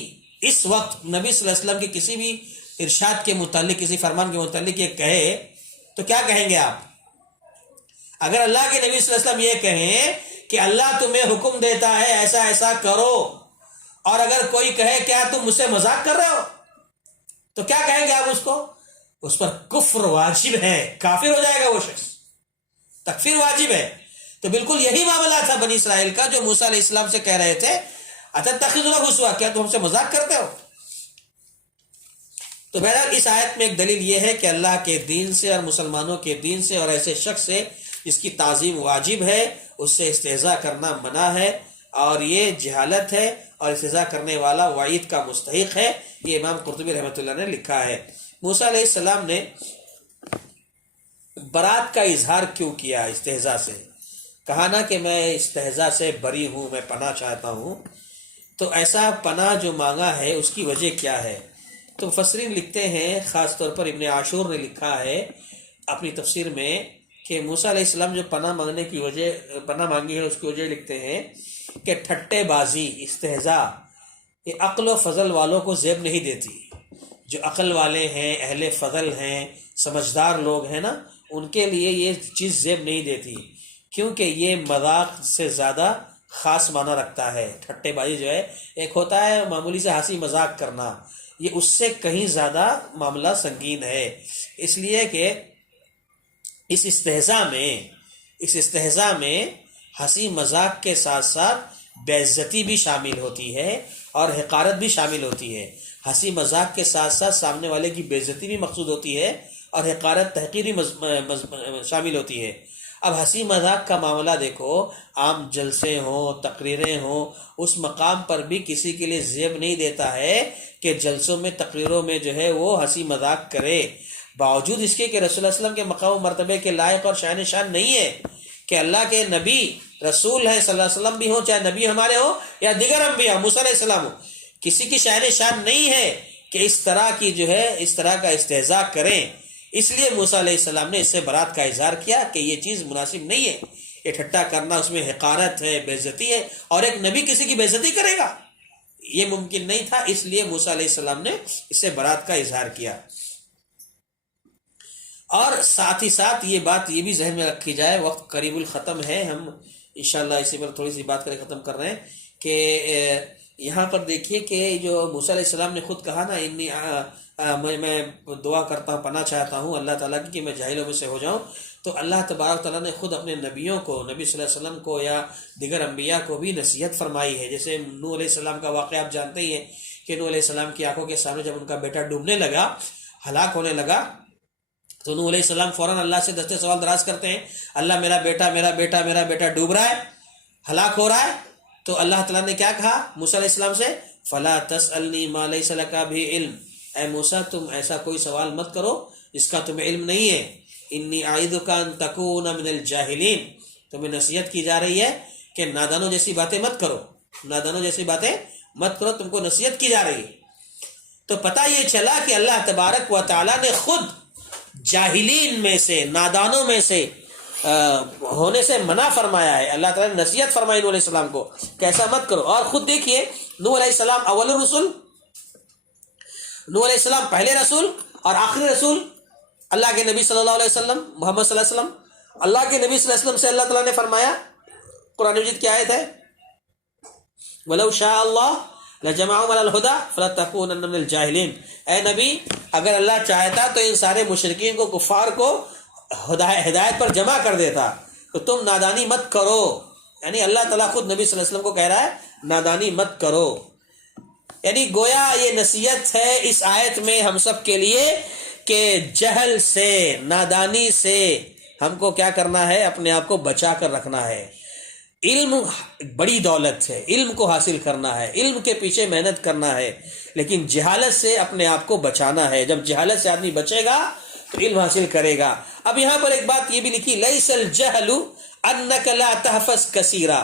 اس وقت نبی صلی اللہ علیہ وسلم کے کسی بھی ارشاد کے متعلق، کسی فرمان کے متعلق یہ کہے تو کیا کہیں گے آپ؟ اگر اللہ کے نبی صلی اللہ علیہ وسلم یہ کہیں کہ اللہ تمہیں حکم دیتا ہے ایسا ایسا کرو، اور اگر کوئی کہے کیا تم مجھ سے مذاق کر رہے ہو، تو کیا کہیں گے آپ اس کو؟ اس پر کفر واجب ہے، کافر ہو جائے گا وہ شخص، تکفیر واجب ہے. تو بالکل یہی معاملہ تھا بنی اسرائیل کا، جو موسیٰ علیہ السلام سے کہہ رہے تھے اتتخذون ہزوا، کیا تم ہم سے مذاق کرتے ہو؟ تو بہرحال اس آیت میں ایک دلیل یہ ہے کہ اللہ کے دین سے اور مسلمانوں کے دین سے اور ایسے شخص سے جس کی تعظیم واجب ہے، اس سے استہزاء کرنا منع ہے، اور یہ جہالت ہے، اور استہزاء کرنے والا وعید کا مستحق ہے. یہ امام قرطبی رحمۃ اللہ نے لکھا ہے. موسیٰ علیہ السلام نے برات کا اظہار کیوں کیا استہزاء سے؟ کہا نا کہ میں استہزاء سے بری ہوں، میں پناہ چاہتا ہوں. تو ایسا پناہ جو مانگا ہے اس کی وجہ کیا ہے؟ تو مفسرین لکھتے ہیں، خاص طور پر ابن عاشور نے لکھا ہے اپنی تفسیر میں کہ موسیٰ علیہ السلام جو پناہ مانگنے کی وجہ، پناہ مانگی ہے، اس کی وجہ لکھتے ہیں کہ ٹھٹے بازی، استہزاء، یہ عقل و فضل والوں کو زیب نہیں دیتی. جو عقل والے ہیں، اہل فضل ہیں، سمجھدار لوگ ہیں نا، ان کے لیے یہ چیز زیب نہیں دیتی، کیونکہ یہ مذاق سے زیادہ خاص معنی رکھتا ہے. ٹھٹے بازی جو ہے، ایک ہوتا ہے معمولی سے ہنسی مذاق کرنا، یہ اس سے کہیں زیادہ معاملہ سنگین ہے. اس لیے کہ اس استہزاء میں ہنسی مذاق کے ساتھ ساتھ بے عزتی بھی شامل ہوتی ہے اور حقارت بھی شامل ہوتی ہے. ہنسی مذاق کے ساتھ ساتھ سامنے والے کی بے عزتی بھی مقصود ہوتی ہے، اور حقارت، تحقیر بھی شامل ہوتی ہے. اب ہنسی مذاق کا معاملہ دیکھو، عام جلسے ہوں، تقریریں ہوں، اس مقام پر بھی کسی کے لیے زیب نہیں دیتا ہے کہ جلسوں میں، تقریروں میں جو ہے وہ ہنسی مذاق کرے، باوجود اس کے کہ رسول اللہ علیہ وسلم کے مقام و مرتبے کے لائق اور شان نہیں ہے کہ اللہ کے نبی رسول ہیں صلی اللہ علیہ وسلم بھی ہوں، چاہے نبی ہمارے ہوں یا دیگر انبیاء، موسیٰ علیہ السلام ہوں، کسی کی شان نہیں ہے کہ اس طرح کی جو ہے اس طرح کا استہزاء کریں. اس لیے موسیٰ علیہ السلام نے اس سے برات کا اظہار کیا کہ یہ چیز مناسب نہیں ہے. یہ ٹھٹا کرنا اس میں حقارت ہے، بے عزتی ہے، اور ایک نبی کسی کی بے عزتی کرے گا؟ یہ ممکن نہیں تھا، اس لیے موسیٰ علیہ السلام نے اس سے برات کا اظہار کیا۔ اور ساتھ ہی ساتھ یہ بات یہ بھی ذہن میں رکھی جائے، وقت قریب الختم ہے، ہم انشاءاللہ اسی پر تھوڑی سی بات کریں، ختم کر رہے ہیں کہ یہاں پر دیکھیے کہ جو موسیٰ علیہ السلام نے خود کہا نا، میں دعا کرتا ہوں، پناہ چاہتا ہوں اللہ تعالیٰ کی کہ میں جاہلوں میں سے ہو جاؤں، تو اللہ تبارک تعالیٰ نے خود اپنے نبیوں کو، نبی صلی اللہ علیہ وسلم کو یا دیگر انبیاء کو بھی نصیحت فرمائی ہے۔ جیسے نوح علیہ السلام کا واقعہ آپ جانتے ہی ہیں کہ نوح علیہ السلام کی آنکھوں کے سامنے جب ان کا بیٹا ڈوبنے لگا، ہلاک ہونے لگا، تو نوح علیہ السلام فوراً اللہ سے دستے سوال دراز کرتے ہیں، اللہ میرا بیٹا ڈوب رہا ہے، ہلاک ہو رہا ہے۔ تو اللہ تعالیٰ نے کیا کہا موسیٰ علیہ السلام سے؟ فَلَا تَسْأَلْنِي مَا لَيْسَ لَكَ بِهِ عِلْم، اے موسیٰ تم ایسا کوئی سوال مت کرو جس کا تمہیں علم نہیں ہے۔ انی اعیذک ان تکون من الجاہلین، تمہیں نصیحت کی جا رہی ہے کہ نادانوں جیسی باتیں مت کرو، نادانوں جیسی باتیں مت کرو، تم کو نصیحت کی جا رہی ہے۔ تو پتہ یہ چلا کہ اللہ تبارک و تعالیٰ نے خود جاہلین میں سے، نادانوں میں سے ہونے سے منع فرمایا ہے۔ اللہ تعالیٰ نے نصیحت فرمائی نوح علیہ السلام کو کہ ایسا مت کرو۔ اور خود دیکھیے نوح علیہ السلام اول الرسول، نوح علیہ السلام پہلے رسول اور آخری رسول، اللہ کے نبی صلی اللہ علیہ وسلم، محمد صلی اللہ علیہ وسلم، اللہ کے نبی صلی اللہ علیہ وسلم سے اللہ تعالیٰ نے فرمایا، قرآن مجید کی آیت ہے، وَلَوْ شَاءَ اللَّهُ لَجَمَعَهُمْ عَلَى الْهُدَى فَلَا تَكُونَنَّ مِنَ الْجَاهِلِينَ۔ اے نبی اگر اللہ چاہتا تو ان سارے مشرکین کو، کفار کو ہدایت پر جمع کر دیتا، تو تم نادانی مت کرو۔ یعنی اللہ تعالیٰ خود نبی صلی اللہ علیہ وسلم کو کہہ رہا ہے نادانی مت کرو۔ یعنی گویا یہ نصیحت ہے اس آیت میں ہم سب کے لیے کہ جہل سے، نادانی سے ہم کو کیا کرنا ہے؟ اپنے آپ کو بچا کر رکھنا ہے۔ علم بڑی دولت ہے، علم کو حاصل کرنا ہے، علم کے پیچھے محنت کرنا ہے، لیکن جہالت سے اپنے آپ کو بچانا ہے۔ جب جہالت سے آدمی بچے گا تو علم حاصل کرے گا۔ اب یہاں پر ایک بات یہ بھی لکھی، لیس الجہل انک لا تحفظ کثیرا،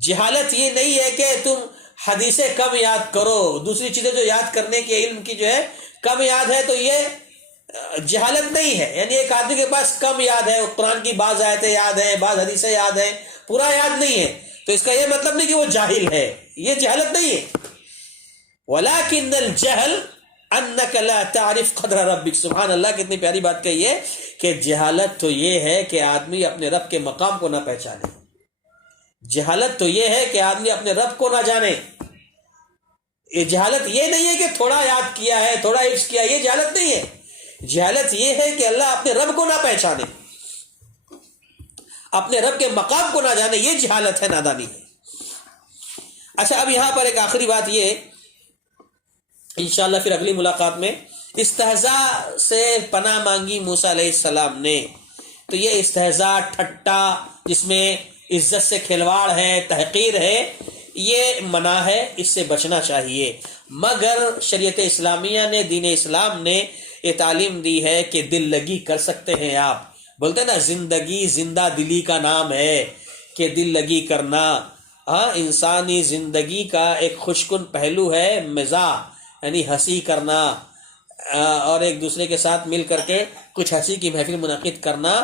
جہالت یہ نہیں ہے کہ تم حدیثیں کم یاد کرو، دوسری چیزیں جو یاد کرنے کے علم کی جو ہے کم یاد ہے، تو یہ جہالت نہیں ہے۔ یعنی ایک آدمی کے پاس کم یاد ہے، قرآن کی بعض آیتیں یاد ہیں، بعض حدیثیں یاد ہیں، پورا یاد نہیں ہے، تو اس کا یہ مطلب نہیں کہ وہ جاہل ہے، یہ جہالت نہیں ہے۔ وَلَكِنَّ الْجَهْلَ أَنَّكَ لَا تَعْرِفْ قَدْرَ رَبِّكَ، سبحان اللہ، کتنی پیاری بات کہی ہے کہ جہالت تو یہ ہے کہ آدمی اپنے رب کے مقام کو نہ پہچانے، جہالت تو یہ ہے کہ آدمی اپنے رب کو نہ جانے۔ یہ جہالت یہ نہیں ہے کہ تھوڑا یاد کیا ہے، تھوڑا حفظ کیا، یہ جہالت نہیں ہے۔ جہالت یہ ہے کہ اللہ اپنے رب کو نہ پہچانے، اپنے رب کے مقام کو نہ جانے، یہ جہالت ہے، نادانی ہے۔ اچھا، اب یہاں پر ایک آخری بات یہ، انشاءاللہ پھر اگلی ملاقات میں، استہزاء سے پناہ مانگی موسیٰ علیہ السلام نے، تو یہ استہزاء، ٹھٹا، جس میں عزت سے کھلواڑ ہے، تحقیر ہے، یہ منع ہے، اس سے بچنا چاہیے۔ مگر شریعت اسلامیہ نے، دین اسلام نے یہ تعلیم دی ہے کہ دل لگی کر سکتے ہیں آپ، بولتے ہیں نا زندگی زندہ دلی کا نام ہے، کہ دل لگی کرنا۔ ہاں، انسانی زندگی کا ایک خوشکن پہلو ہے مزاح، یعنی ہنسی کرنا، اور ایک دوسرے کے ساتھ مل کر کے کچھ ہنسی کی محفل منعقد کرنا،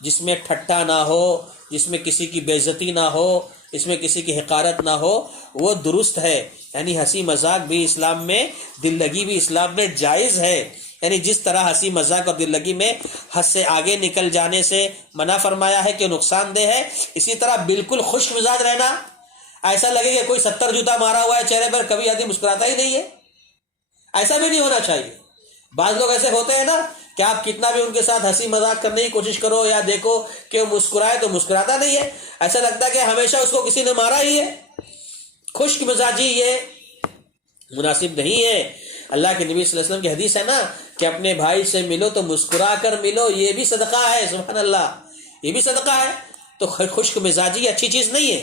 جس میں ٹھٹا نہ ہو، جس میں کسی کی بے عزتی نہ ہو، اس میں کسی کی حقارت نہ ہو، وہ درست ہے۔ یعنی ہنسی مذاق بھی اسلام میں، دل لگی بھی اسلام میں جائز ہے۔ یعنی جس طرح ہنسی مذاق اور دل لگی میں حد سے آگے نکل جانے سے منع فرمایا ہے کہ نقصان دہ ہے، اسی طرح بالکل خوش مزاج رہنا، ایسا لگے کہ کوئی 70 جوتا مارا ہوا ہے چہرے پر، کبھی آدمی مسکراتا ہی نہیں ہے، ایسا بھی نہیں ہونا چاہیے۔ بعض لوگ ایسے ہوتے ہیں نا کہ آپ کتنا بھی ان کے ساتھ ہنسی مذاق کرنے کی کوشش کرو یا دیکھو کہ وہ مسکرائے تو مسکراتا نہیں ہے، ایسا لگتا ہے کہ ہمیشہ اس کو کسی نے مارا ہی ہے۔ خشک مزاجی یہ مناسب نہیں ہے۔ اللہ کے نبی صلی اللہ علیہ وسلم کی حدیث ہے نا کہ اپنے بھائی سے ملو تو مسکرا کر ملو، یہ بھی صدقہ ہے، سبحان اللہ، یہ بھی صدقہ ہے۔ تو خشک مزاجی اچھی چیز نہیں ہے،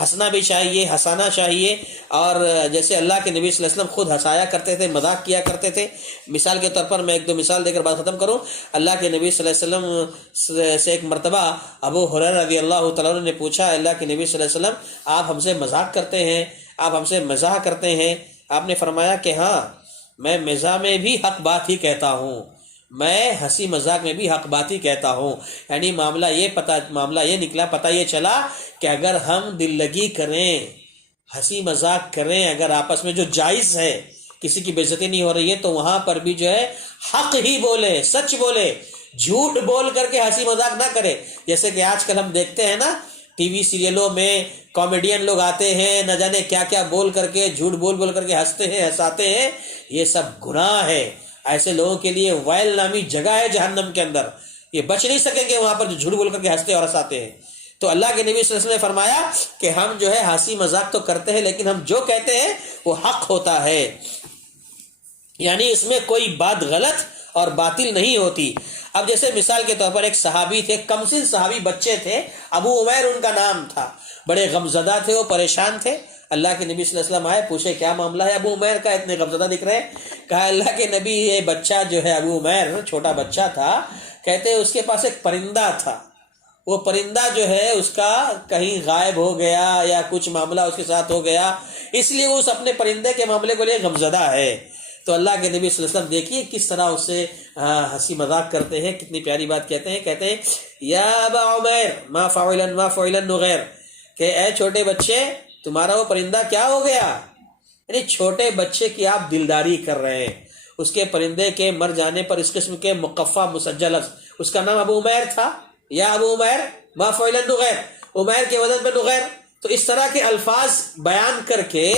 ہنسنا بھی چاہیے، ہنسانا چاہیے۔ اور جیسے اللہ کے نبی صلی اللہ علیہ وسلم خود ہنسایا کرتے تھے، مذاق کیا کرتے تھے۔ مثال کے طور پر میں ایک دو مثال دے کر بات ختم کروں۔ اللہ کے نبی صلی اللہ علیہ وسلم سے ایک مرتبہ ابو ہریرہ رضی اللہ تعالیٰ عنہ نے پوچھا، اللہ کے نبی صلی اللہ علیہ وسلم آپ ہم سے مذاق کرتے ہیں، آپ ہم سے مزاح کرتے ہیں؟ آپ نے فرمایا کہ ہاں، میں مزاح میں بھی حق بات ہی کہتا ہوں، میں ہنسی مذاق میں بھی حق بات ہی کہتا ہوں. یعنی معاملہ یہ نکلا، پتہ یہ چلا کہ اگر ہم دل لگی کریں، ہنسی مذاق کریں اگر آپس میں جو جائز ہے، کسی کی بے عزتی نہیں ہو رہی ہے، تو وہاں پر بھی جو ہے حق ہی بولے، سچ بولے، جھوٹ بول کر کے ہنسی مذاق نہ کرے. جیسے کہ آج کل ہم دیکھتے ہیں نا ٹی وی سیریلوں میں کامیڈین لوگ آتے ہیں، نہ جانے کیا کیا بول کر کے، جھوٹ بول کر کے ہنستے ہیں، ہنساتے ہیں. یہ سب گناہ ہے. ایسے لوگوں کے لیے ویل نامی جگہ ہے جہنم کے اندر. یہ بچ نہیں سکیں گے وہاں پر جو جھوٹ بول کر کے ہنستے اور ہنساتے ہیں. تو اللہ کے نبی صلی اللہ علیہ وسلم نے فرمایا کہ ہم جو ہے ہنسی مذاق تو کرتے ہیں، لیکن ہم جو کہتے ہیں وہ حق ہوتا ہے، یعنی اس میں کوئی بات غلط اور باطل نہیں ہوتی. اب جیسے مثال کے طور پر ایک صحابی تھے، کمسن صحابی، بچے تھے، ابو عمیر ان کا نام تھا، بڑے غمزدہ تھے، وہ پریشان تھے. اللہ کے نبی صلی اللہ علیہ وسلم آئے، پوچھے کیا معاملہ ہے ابو عمیر کا، اتنے غمزدہ دکھ رہے ہیں؟ کہا اللہ کے نبی یہ بچہ جو ہے ابو عمیر، چھوٹا بچہ تھا، کہتے اس کے پاس ایک پرندہ تھا، وہ پرندہ جو ہے اس کا کہیں غائب ہو گیا یا کچھ معاملہ اس کے ساتھ ہو گیا، اس لیے وہ اس اپنے پرندے کے معاملے کو لیے غمزدہ ہے. تو اللہ کے نبی صلی اللہ علیہ وسلم دیکھیے کس طرح اس سے ہنسی مذاق کرتے ہیں، کتنی پیاری بات کہتے ہیں یا ابا عمیر ما فعلا نغیر، کہ اے چھوٹے بچے تمہارا وہ پرندہ کیا ہو گیا. یعنی چھوٹے بچے کی آپ دلداری کر رہے ہیں. اس کے پرندے کے مر جانے پر اس قسم کے مقفع مسجل لفظ، اس کا نام ابو عمیر تھا، یا ابو عمیر ما فعلا نغیر، عمیر کے وزن پہ نغیر. تو اس طرح کے الفاظ بیان کر کے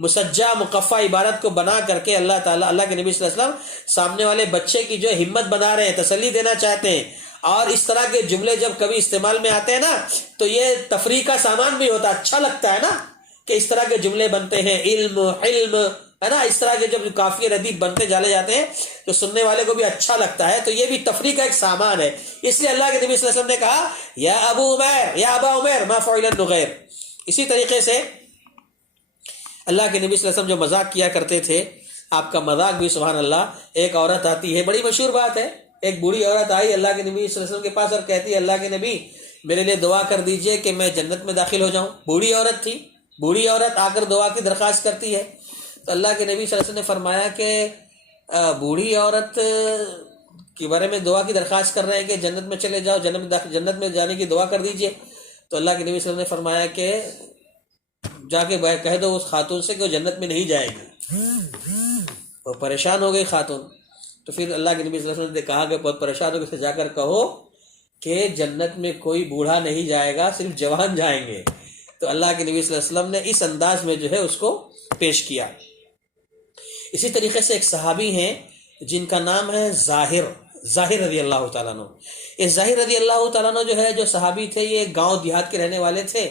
مسجع مقفع عبارت کو بنا کر کے اللہ تعالیٰ، اللہ کے نبی صلی اللہ علیہ وسلم سامنے والے بچے کی جو ہمت بنا رہے ہیں، تسلی دینا چاہتے ہیں. اور اس طرح کے جملے جب کبھی استعمال میں آتے ہیں نا تو یہ تفریح کا سامان بھی ہوتا ہے. اچھا لگتا ہے نا کہ اس طرح کے جملے بنتے ہیں، علم ہے نا، اس طرح کے جب کافی ردیف بنتے جالے جاتے ہیں تو سننے والے کو بھی اچھا لگتا ہے. تو یہ بھی تفریح کا ایک سامان ہے. اس لیے اللہ کے نبی صلی اللہ علیہ وسلم نے کہا یا ابو عمیر یا ابا عمیر ما فعلا نغیر. اسی طریقے سے اللہ کے نبی صلی اللہ علیہ وسلم جو مذاق کیا کرتے تھے، آپ کا مذاق بھی سبحان اللہ. ایک عورت آتی ہے، بڑی مشہور بات ہے، ایک بوڑھی عورت آئی اللہ کے نبی صلی اللہ علیہ وسلم کے پاس اور کہتی ہے اللہ کے نبی میرے لیے دعا کر دیجئے کہ میں جنت میں داخل ہو جاؤں. بوڑھی عورت تھی، بوڑھی عورت آ کر دعا کی درخواست کرتی ہے. تو اللہ کے نبی صلی اللہ علیہ وسلم نے فرمایا کہ بوڑھی عورت کے بارے میں دعا کی درخواست کر رہے ہیں کہ جنت میں چلے جاؤ، جنت میں جانے کی دعا کر دیجئے. تو اللہ کے نبی صلی اللہ علیہ وسلم نے فرمایا کہ جا کے کہہ دو اس خاتون سے کہ وہ جنت میں نہیں جائے گی. وہ پریشان ہو گئی خاتون. تو پھر اللہ کے نبی صلی اللہ علیہ وسلم نے کہا کہ بہت پریشان ہو کے جا کر کہو کہ جنت میں کوئی بوڑھا نہیں جائے گا، صرف جوان جائیں گے. تو اللہ کے نبی صلی اللہ علیہ وسلم نے اس انداز میں جو ہے اس کو پیش کیا. اسی طریقے سے ایک صحابی ہیں جن کا نام ہے ظاہر رضی اللہ تعالیٰ عنہ. یہ ظاہر رضی اللہ تعالیٰ عنہ جو ہے، جو صحابی تھے، یہ گاؤں دیہات کے رہنے والے تھے.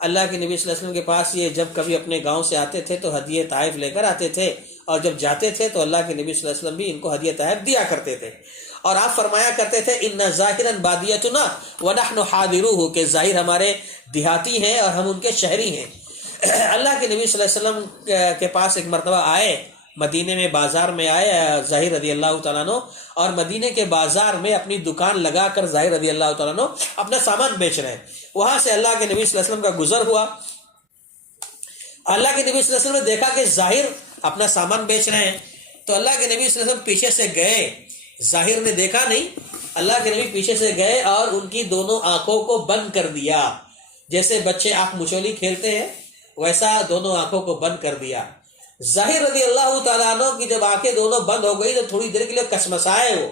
اللہ کے نبی صلی اللہ علیہ وسلم کے پاس یہ جب کبھی اپنے گاؤں سے آتے تھے تو ہدیہ تحائف لے کر آتے تھے، اور جب جاتے تھے تو اللہ کے نبی صلی اللہ علیہ وسلم بھی ان کو ہدیہ تحائف دیا کرتے تھے. اور آپ فرمایا کرتے تھے ان ظاہرا بادیتنا ونحن حاضروہ، کہ ظاہر ہمارے دیہاتی ہیں اور ہم ان کے شہری ہیں. اللہ کے نبی صلی اللہ علیہ وسلم کے پاس ایک مرتبہ آئے، مدینے میں بازار میں آئے ظاہر رضی اللہ تعالیٰ عنہ، اور مدینے کے بازار میں اپنی دکان لگا کر ظاہر رضی اللہ تعالیٰ عنہ اپنا سامان بیچ رہے ہیں. وہاں سے اللہ کے نبی صلی اللہ علیہ وسلم کا گزر ہوا. اللہ کے نبی صلی اللہ علیہ وسلم نے دیکھا کہ ظاہر اپنا سامان بیچ رہے ہیں. تو اللہ کے نبی صلی اللہ علیہ وسلم پیچھے سے گئے. ظاہر نے دیکھا نہیں، اللہ کے نبی پیچھے سے گئے اور ان کی دونوں آنکھوں کو بند کر دیا. جیسے بچے آنکھ مچولی کھیلتے ہیں ویسا دونوں آنکھوں کو بند کر دیا. ظاہر رضی اللہ تعالیٰ عنہ کی جب آنکھیں دونوں بند ہو گئی تو تھوڑی دیر کے لیے کسمسائے. وہ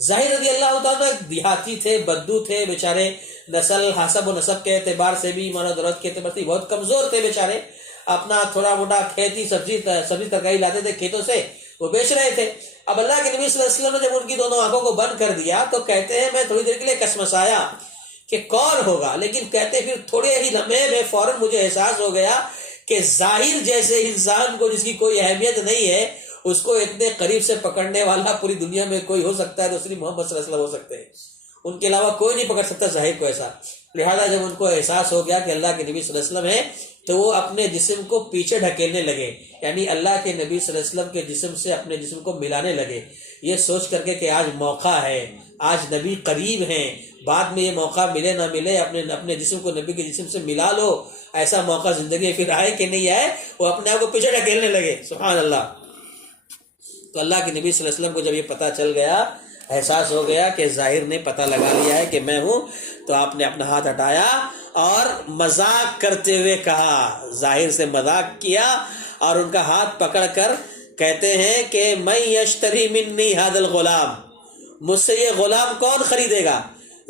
ظاہر رضی اللہ تعالیٰ عنہ دیہاتی تھے، بدو تھے بیچارے، نسل حسب و نسب کے اعتبار سے بھی، ایمان و دولت کے اعتبار سے بہت کمزور تھے بیچارے. اپنا تھوڑا موٹا کھیتی سبزی ترکاری لاتے تھے کھیتوں سے، وہ بیچ رہے تھے. اب اللہ کے نبی صلی اللہ علیہ وسلم نے جب ان کی دونوں آنکھوں کو بند کر دیا تو کہتے ہیں میں تھوڑی دیر کے لیے کسمسایا کہ کون ہوگا، لیکن کہتے پھر تھوڑے ہی لمحے میں فوراً مجھے احساس ہو گیا کہ ظاہر جیسے انسان کو جس کی کوئی اہمیت نہیں ہے، اس کو اتنے قریب سے پکڑنے والا پوری دنیا میں کوئی ہو سکتا ہے تو صرف محمد صلی اللہ علیہ وسلم ہو سکتے ہیں. ان کے علاوہ کوئی نہیں پکڑ سکتا ظاہر کو ایسا. لہذا جب ان کو احساس ہو گیا کہ اللہ کے نبی صلی اللہ علیہ وسلم ہے تو وہ اپنے جسم کو پیچھے ڈھکیلنے لگے، یعنی اللہ کے نبی صلی اللہ علیہ وسلم کے جسم سے اپنے جسم کو ملانے لگے، یہ سوچ کر کے کہ آج موقع ہے، آج نبی قریب ہیں، بعد میں یہ موقع ملے نہ ملے اپنے جسم کو نبی کے جسم سے ملا لو. ایسا موقع زندگی میں پھر آئے کہ نہیں آئے، وہ اپنے آپ کو پیچھے ڈھکیلنے لگے. سبحان اللہ. تو اللہ کے نبی صلی اللہ علیہ وسلم کو جب یہ پتہ چل گیا، احساس ہو گیا کہ ظاہر نے پتہ لگا لیا ہے کہ میں ہوں، تو آپ نے اپنا ہاتھ ہٹایا اور مذاق کرتے ہوئے کہا، ظاہر سے مذاق کیا اور ان کا ہاتھ پکڑ کر کہتے ہیں کہ میں یشتری منی ھذا الغلام، مجھ سے یہ غلام کون خریدے گا؟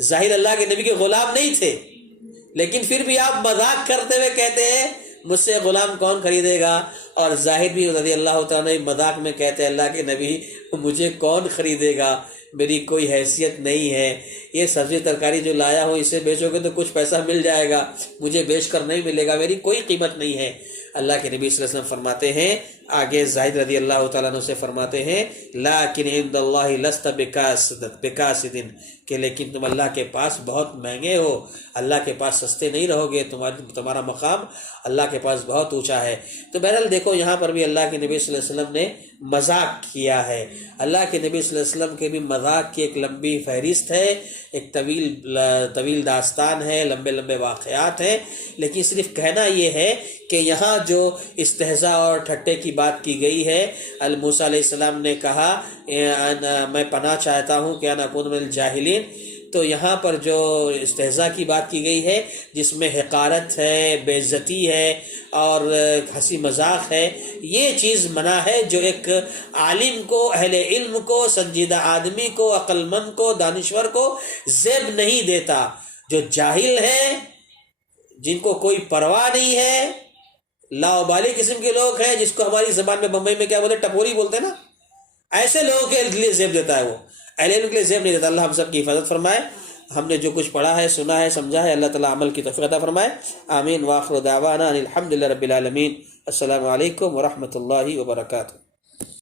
ظاہر اللہ کے نبی کے غلام نہیں تھے، لیکن پھر بھی آپ مذاق کرتے ہوئے کہتے ہیں مجھ سے غلام کون خریدے گا؟ اور ظاہر بھی رضی اللہ تعالیٰ مذاق میں کہتے ہیں اللہ کے نبی مجھے کون خریدے گا، میری کوئی حیثیت نہیں ہے، یہ سبزی ترکاری جو لایا ہوں اسے بیچو گے تو کچھ پیسہ مل جائے گا، مجھے بیچ کر نہیں ملے گا، میری کوئی قیمت نہیں ہے۔ اللہ کے نبی صلی اللہ علیہ وسلم فرماتے ہیں، آگے زاہد رضی اللہ تعالیٰ عنہ سے فرماتے ہیں، لیکن عند اللہ لست بکاسد، کہ لیکن تم اللہ کے پاس بہت مہنگے ہو، اللہ کے پاس سستے نہیں رہو گے، تمہارا مقام اللہ کے پاس بہت اونچا ہے۔ تو بہرحال دیکھو یہاں پر بھی اللہ کے نبی صلی اللہ علیہ وسلم نے مذاق کیا ہے۔ اللہ کے نبی صلی اللہ علیہ وسلم کے بھی مذاق کی ایک لمبی فہرست ہے، ایک طویل داستان ہے، لمبے لمبے واقعات ہیں، لیکن صرف کہنا یہ ہے کہ یہاں جو استہزاء اور ٹھٹے کی بات کی گئی ہے، موسیٰ علیہ السلام نے کہا میں پناہ چاہتا ہوں کہ انا اکون من الجاہلین، تو یہاں پر جو استہزاء کی بات کی گئی ہے جس میں حقارت ہے، بے عزتی ہے اور ہنسی مذاق ہے، یہ چیز منع ہے جو ایک عالم کو، اہل علم کو، سنجیدہ آدمی کو، عقل مند کو، دانشور کو زیب نہیں دیتا۔ جو جاہل ہیں، جن کو کوئی پرواہ نہیں ہے، لاؤبالی قسم کے لوگ ہیں، جس کو ہماری زبان میں بمبئی میں کیا بولتے ٹپوری بولتے ہیں نا، ایسے لوگوں کے لیے زیب دیتا ہے وہ، اہل علم کے لیے زیب نہیں دیتا۔ اللہ ہم سب کی حفاظت فرمائے۔ ہم نے جو کچھ پڑھا ہے، سنا ہے، سمجھا ہے، اللہ تعالیٰ عمل کی توفیق عطا فرمائے۔ آمین۔ وآخر دعوانا ان الحمد للہ رب العالمین۔ السلام علیکم ورحمۃ اللہ وبرکاتہ۔